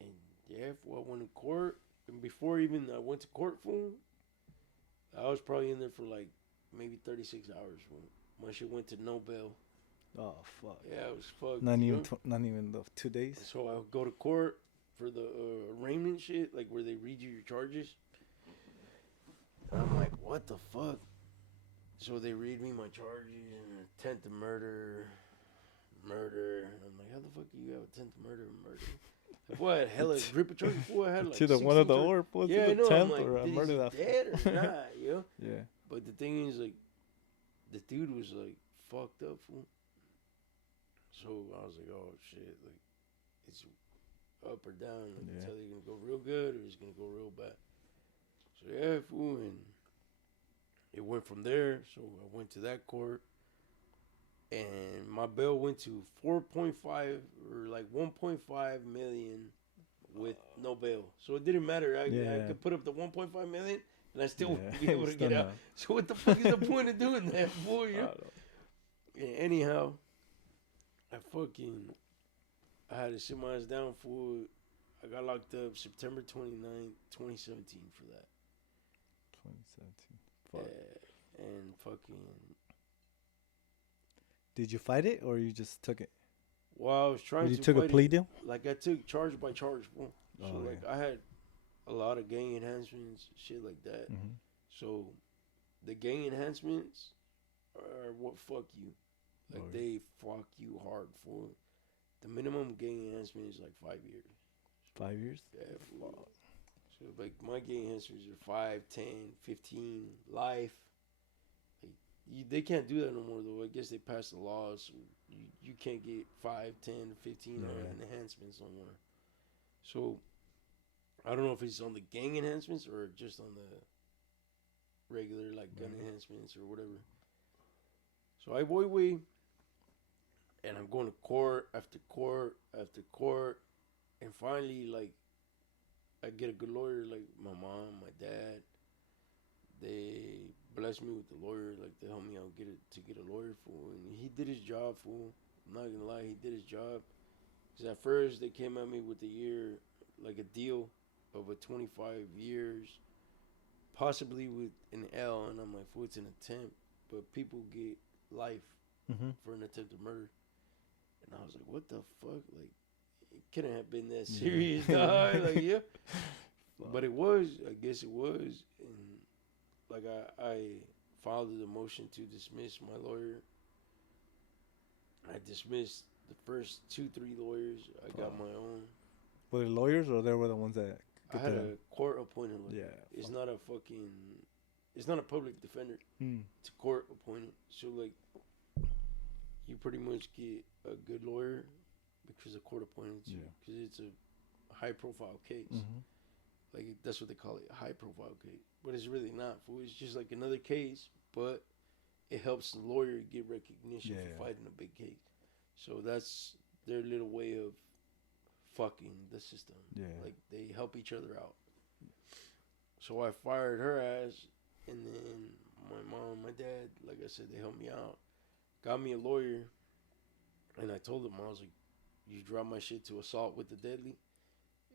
And yeah, fool, I went to court. And before even I went to court, fool, I was probably in there for like maybe 36 hours, fool. My shit went to no bail. Oh, fuck. Yeah, it was fucked. Not you even, know? not even the 2 days? So I would go to court. for the arraignment shit, like where they read you your charges. And I'm like, what the fuck? So they read me my charges and attempt to murder. And I'm like, how the fuck do you have attempt to murder? Like, what? I had hella grip of charges. Boy, I had like It's either one of the 16 or both yeah, I the know. I'm tenth like, or I is murder he that. dead or not, yo? Yeah. But the thing is, like, the dude was like fucked up, fool. So I was like, oh shit, like it's up or down. Like, it's either gonna go real good or it's gonna go real bad. So yeah, fool, and it went from there. So I went to that court, and my bail went to 4.5 or like 1.5 million with no bail. So it didn't matter. I could put up the 1.5 million, and I still wouldn't be able to get out. So what the fuck is the point of doing that, boy? Yeah, anyhow, I had to sit my ass down for. I got locked up September 29th, 2017 for that. 2017. Fuck. Yeah, and fucking. Did you fight it or you just took it? Well, I was trying to. You took a plea deal? Like I took charge by charge, bro. So yeah. I had a lot of gang enhancements, shit like that. Mm-hmm. So the gang enhancements are what fuck you. Like they fuck you hard for. The minimum gang enhancement is like 5 years. 5 years? Yeah, fuck. So like my gang enhancements are 5, 10, 15, life. Like they can't do that no more though. I guess they passed the laws. So you can't get 5, 10, 15 on enhancements no more. So I don't know if it's on the gang enhancements or just on the regular like gun enhancements or whatever. So I boy, and I'm going to court after court after court, and finally like I get a good lawyer, like my mom, my dad. They blessed me with the lawyer, like they helped me out to get a lawyer, fool, and he did his job, fool. I'm not gonna lie, he did his job. Cause at first they came at me with a year, like a deal of a 25 years, possibly with an L, and I'm like, fool, it's an attempt, but people get life for an attempted murder, and I was like, what the fuck, like. It couldn't have been that serious, dog. Like, yeah. But it was. I guess it was. And, like, I filed a motion to dismiss my lawyer. I dismissed the first 2-3 lawyers. I got my own. Were they lawyers or they were the ones that... I had a court-appointed lawyer. Yeah. It's not a fucking... It's not a public defender. It's a court-appointed. So, like, you pretty much get a good lawyer... because the court appointed you, because it's a high-profile case. Like, that's what they call it, a high-profile case. But it's really not, fool. It's just like another case, but it helps the lawyer get recognition for fighting a big case. So that's their little way of fucking the system. Yeah. Like, they help each other out. So I fired her ass, and then my mom and my dad, like I said, they helped me out. Got me a lawyer, and I told them, I was like, you drop my shit to assault with the deadly?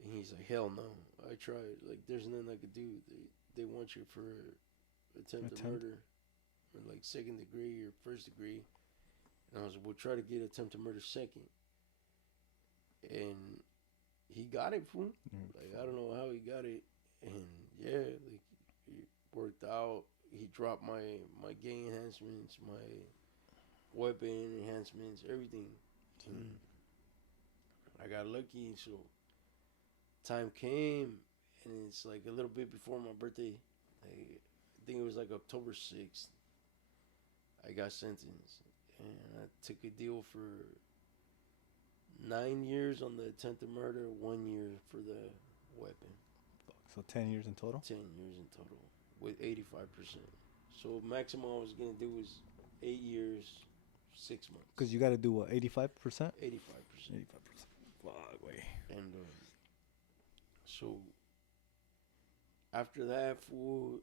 And he's like, hell no. I tried. Like, there's nothing I could do. They want you for attempted murder. Or like second degree or first degree. And I was like, we'll try to get attempted murder second. And he got it, fool. Like, I don't know how he got it. And yeah, like, it worked out. He dropped my gang enhancements, my weapon enhancements, everything. I got lucky, so time came, and it's like a little bit before my birthday. Like, I think it was like October 6th. I got sentenced, and I took a deal for 9 years on the attempted murder, 1 year for the weapon. So 10 years in total? 10 years in total, with 85%. So maximum I was going to do was 8 years, 6 months. Because you got to do what, 85%? 85%. 85%. Fuck, way. And so after that, fool,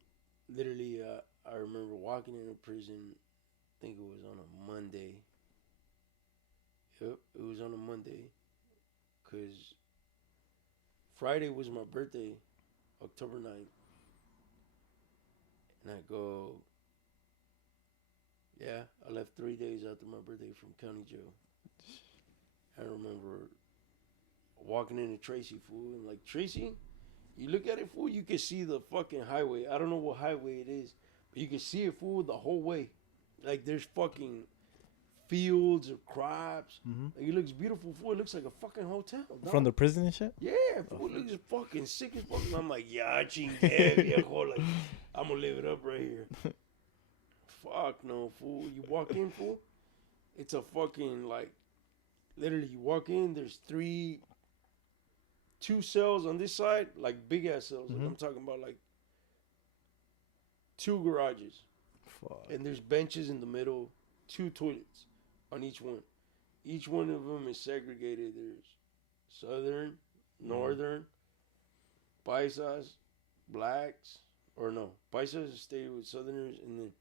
literally, I remember walking into prison. I think it was on a Monday. Yep, it was on a Monday. Because Friday was my birthday, October 9th. And I go, yeah, I left 3 days after my birthday from county jail. I remember walking into Tracy, fool, and like Tracy, you look at it, fool, you can see the fucking highway. I don't know what highway it is, but you can see it, fool, the whole way. Like there's fucking fields of crops. Like, it looks beautiful, fool. It looks like a fucking hotel. Dog. From the prison and shit? Yeah, fool, it looks fucking sick as fuck. I'm like, yeah, chingue, viejo. Like, I'm gonna live it up right here. Fuck no, fool. You walk in, fool, it's a fucking, like, literally, you walk in, there's 2 cells on this side, like big ass cells. Like, I'm talking about like 2 garages. Fuck. And there's benches in the middle, 2 toilets on each one. Each one of them is segregated. There's Southern, Northern, Paisas, Blacks, or no, Paisas stay with Southerners, and then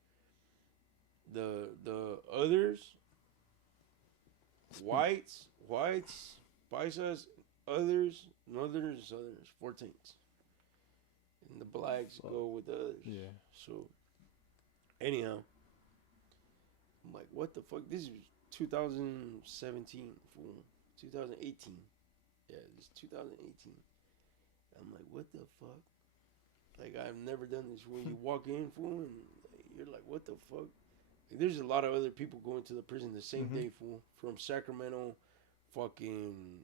the others, whites, Paisas, others, Northerners, and Southerners, 14s. And the Blacks go with the others. Yeah. So, anyhow, I'm like, what the fuck? This is 2017, fool. 2018. Yeah, this is 2018. I'm like, what the fuck? Like, I've never done this. When you walk in, fool, and you're like, what the fuck? Like, there's a lot of other people going to the prison the same day, fool. From Sacramento, fucking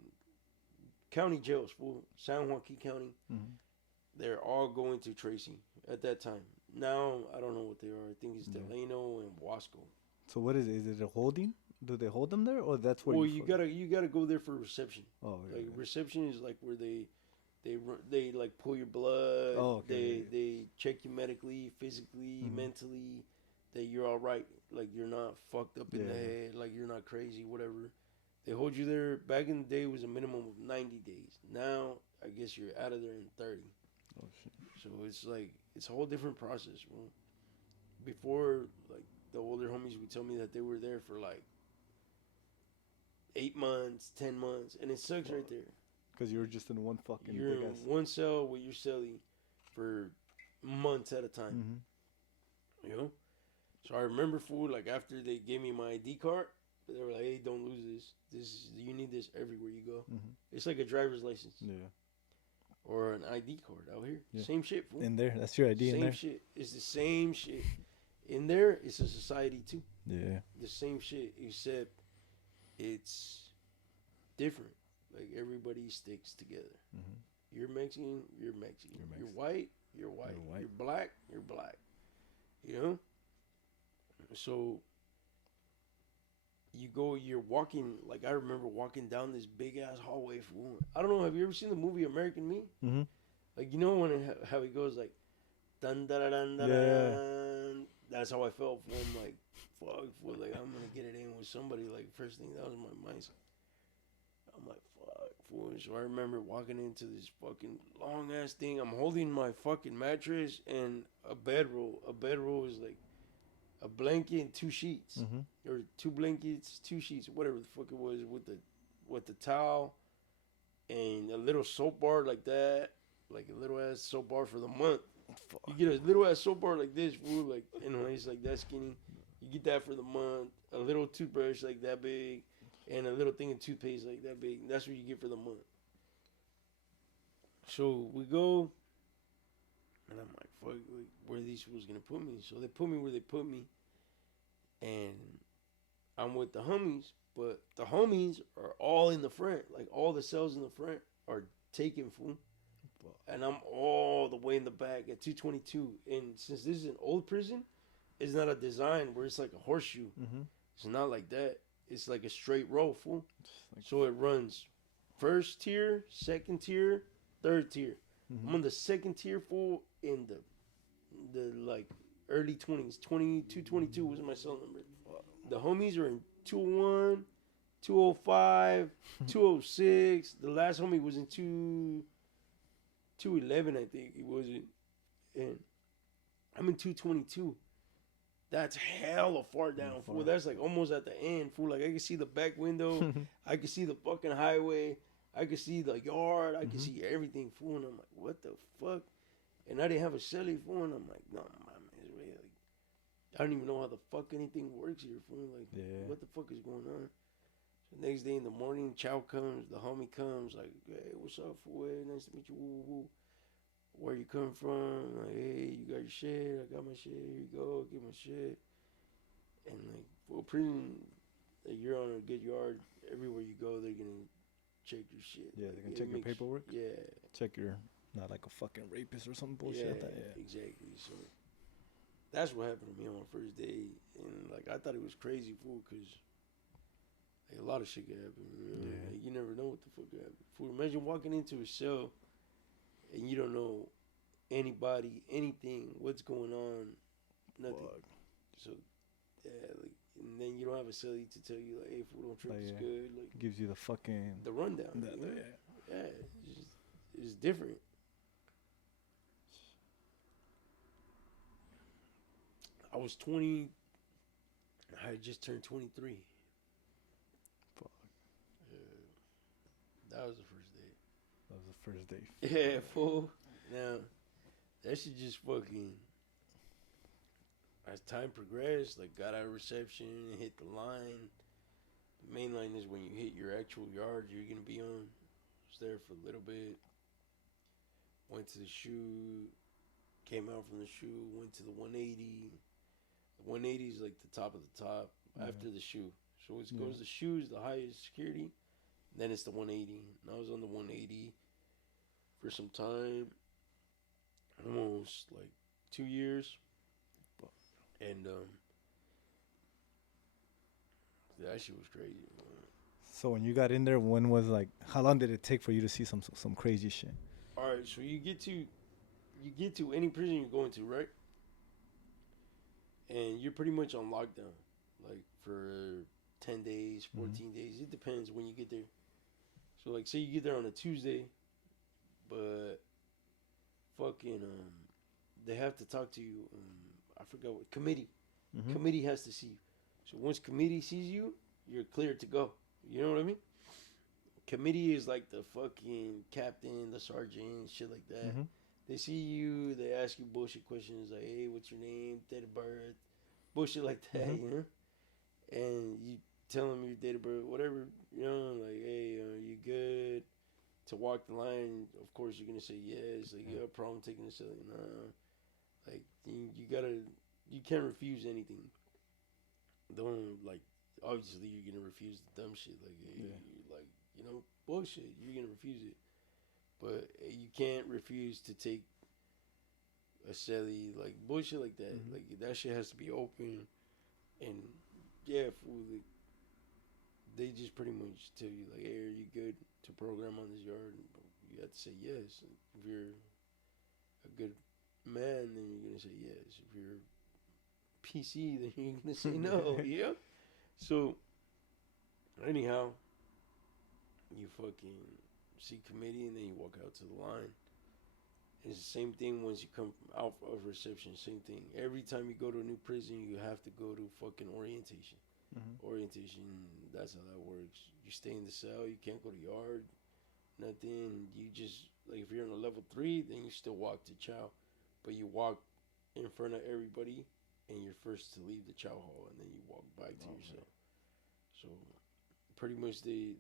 county jails, fool. San Joaquin County. They're all going to Tracy at that time. Now, I don't know what they are. I think it's Delano and Wasco. So what is it? Is it a holding? Do they hold them there, or that's where? Well, you gotta go there for reception. Oh, yeah. Like reception is like where they like pull your blood. Oh, okay. They check you medically, physically, mentally, that you're all right. Like you're not fucked up in the head. Like you're not crazy. Whatever. They hold you there. Back in the day, it was a minimum of 90 days. Now, I guess you're out of there in 30. Oh shit. So it's like it's a whole different process, bro. Before, like the older homies would tell me that they were there for like 8 months, 10 months, and it sucks right there. Because you're just in one fucking You're big in ass. one cell with your cellie for months at a time. You know? So I remember, fool, like after they gave me my ID card, they were like, hey, don't lose this. You need this everywhere you go. It's like a driver's license. Yeah. Or an ID card out here. Yeah. Same shit, fool. In there, that's your ID in there. Same shit. It's the same shit. In there, it's a society too. Yeah. The same shit, except it's different. Like everybody sticks together. You're Mexican, you're Mexican. You're white, you're white. You're black, you're black. You know? So you're walking, like I remember walking down this big ass hallway. I don't know, have you ever seen the movie American Me? Like, you know how it goes like, dun dun dun dun dun. That's how I felt. I'm like, fuck, like I'm gonna get it in with somebody. Like first thing that was my mindset. I'm like, fuck, so I remember walking into this fucking long ass thing. I'm holding my fucking mattress and a bedroll. A bedroll is like a blanket and 2 sheets, or 2 blankets, 2 sheets, whatever the fuck it was, with the towel and a little soap bar like that, like a little ass soap bar for the month. You get a little ass soap bar like this, fool, like, you know, it's like that skinny. You get that for the month. A little toothbrush like that big, and a little thing of toothpaste like that big. That's what you get for the month. So we go, and I'm like, fuck, like, where these fools gonna put me? So they put me where they put me, and I'm with the homies, but the homies are all in the front. Like, all the cells in the front are taken, fool. And I'm all the way in the back at 222. And since this is an old prison, it's not a design where it's like a horseshoe. It's not like that. It's like a straight row, fool. So it runs first tier, second tier, third tier. I'm on the second tier, fool, in the like early 20s. 222 was my cell number. The homies are in 201, 205, 206. The last homie was in 211, I think it wasn't. And I'm in 222. That's hella far down, fool. That's like almost at the end, fool. Like I can see the back window. I can see the fucking highway. I can see the yard. I can see everything, fool. And I'm like, what the fuck? And I didn't have a celly, fool. And I'm like, no, man, it's really like, I don't even know how the fuck anything works here, fool. Like, what the fuck is going on? So next day in the morning, Chow comes, the homie comes, like, hey, what's up, fool? Hey, nice to meet you. Woo, woo. Where you come from? Like, hey, you got your shit? I got my shit. Here you go. Get my shit. And like, for prison, like, you're on a good yard. Everywhere you go, they're gonna check your shit. Yeah, Like, they can it check your makes- paperwork. Yeah, Check you're not like a fucking rapist or some bullshit yeah, like that. Yeah. exactly. So that's what happened to me on my first day, and like I thought it was crazy, fool, because like, a lot of shit could happen. You know? Yeah. Like, you never know what the fuck could happen. Fool, imagine walking into a cell and you don't know anybody, anything, what's going on, nothing. Fuck. So yeah, like, and then you don't have a cellie to tell you like, hey, fool, don't trip, Like, it's yeah. good. Like Gives you the fucking. the rundown. that- You know? yeah. Yeah, it's different. I was 20. I had just turned 23. Fuck. That was the first day. That was the first day. Yeah, fool. Now, that shit just fucking. As time progressed, like got out of reception, hit the line. The main line is when you hit your actual yard you're gonna be on. Was there for a little bit. Went to the shoe. Came out from the shoe. Went to the 180. The 180 is like the top of the top after the shoe. So it goes the shoe is the highest security. Then it's the 180. And I was on the 180 for some time. Almost like 2 years. And that shit was crazy, man. So when you got in there, when was like, how long did it take for you to see some crazy shit? All right, so you get to any prison you're going to, right? And you're pretty much on lockdown, like for 10 days, 14 days. It depends when you get there. So like, say you get there on a Tuesday, but fucking they have to talk to you. I forgot what committee. Mhm. Committee has to see you. So once committee sees you, you're cleared to go. You know what I mean? Committee is like the fucking captain, the sergeant, shit like that. Mhm. They see you, they ask you bullshit questions like, hey, what's your name, date of birth, bullshit like that, you know? And you tell them your date of birth, whatever, you know, like, hey, are you good to walk the line? Of course, you're going to say yes. Like, you have a problem taking the celly? Nah. Like, you can't refuse anything. Don't, like, obviously, you're going to refuse the dumb shit. Like, hey, like, you know, bullshit. You're going to refuse it. But you can't refuse to take a celly, like, bullshit like that. Like, that shit has to be open. And, yeah, fool, like, they just pretty much tell you, like, hey, are you good to program on this yard? And you have to say yes. If you're a good man, then you're going to say yes. If you're PC, then you're going to say no. Yeah? So, anyhow, you fucking see committee and then you walk out to the line. It's the same thing once you come out of reception. Same thing. Every time you go to a new prison, you have to go to fucking orientation. Orientation, that's how that works. You stay in the cell. You can't go to yard. Nothing. You just, like, if you're on a level 3, then you still walk to chow. But you walk in front of everybody and you're first to leave the chow hall and then you walk back to your cell. So pretty much they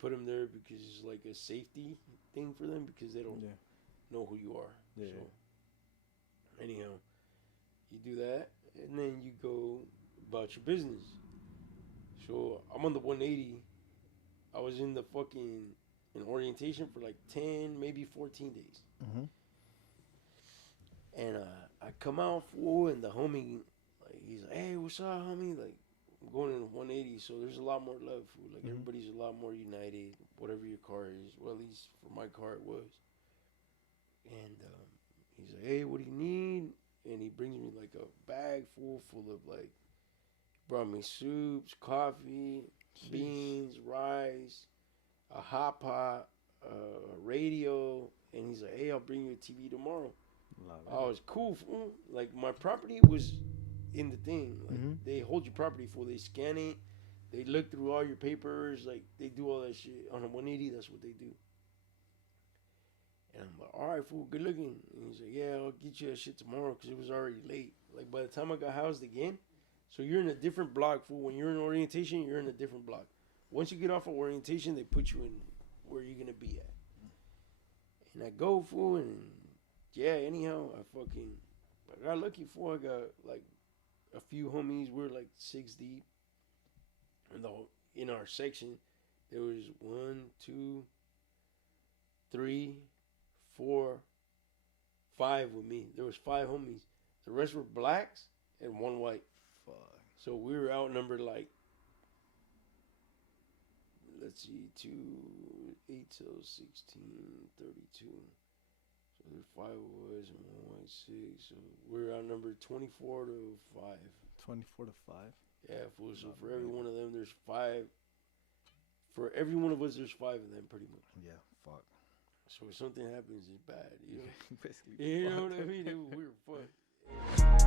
put them there because it's like a safety thing for them because they don't know who you are. Yeah. So anyhow, you do that and then you go about your business. So I'm on the 180. I was in the fucking in orientation for like 10, maybe 14 days. And I come out, fool, and the homie, like, he's like, hey, what's up, homie? Like, I'm going in 180, so there's a lot more love, fool. Like, everybody's a lot more united, whatever your car is. Well, at least for my car, it was. And he's like, hey, what do you need? And he brings me, like, a bag full of, like, brought me soups, coffee, beans, rice, a hot pot, a radio. And he's like, hey, I'll bring you a TV tomorrow. Oh, it's cool, fool. Like, my property was in the thing. Like, they hold your property, fool. They scan it. They look through all your papers. Like, they do all that shit. On a 180, that's what they do. And I'm like, all right, fool, good looking. And he's like, yeah, I'll get you that shit tomorrow because it was already late. Like, by the time I got housed again, so you're in a different block, fool. When you're in orientation, you're in a different block. once you get off of orientation, they put you in where you're gonna be at. And I go, fool, and yeah, anyhow, I got lucky, fool. I got like a few homies. We're like 6 deep. And in our section, there was 1, 2, 3, 4, 5 with me. There was 5 homies. The rest were blacks and 1 white. Fuck. So we were outnumbered like, let's see, 2, 8 till 16, 32. So there's 5 of us and 1 white, 6. So we were outnumbered 24 to 5. 24 to 5. Yeah, fool. So for every one of them, there's 5. For every one of us, there's 5 of them, pretty much. Yeah, fuck. So if something happens, it's bad. You know, Basically. you know what I mean? We were fucked.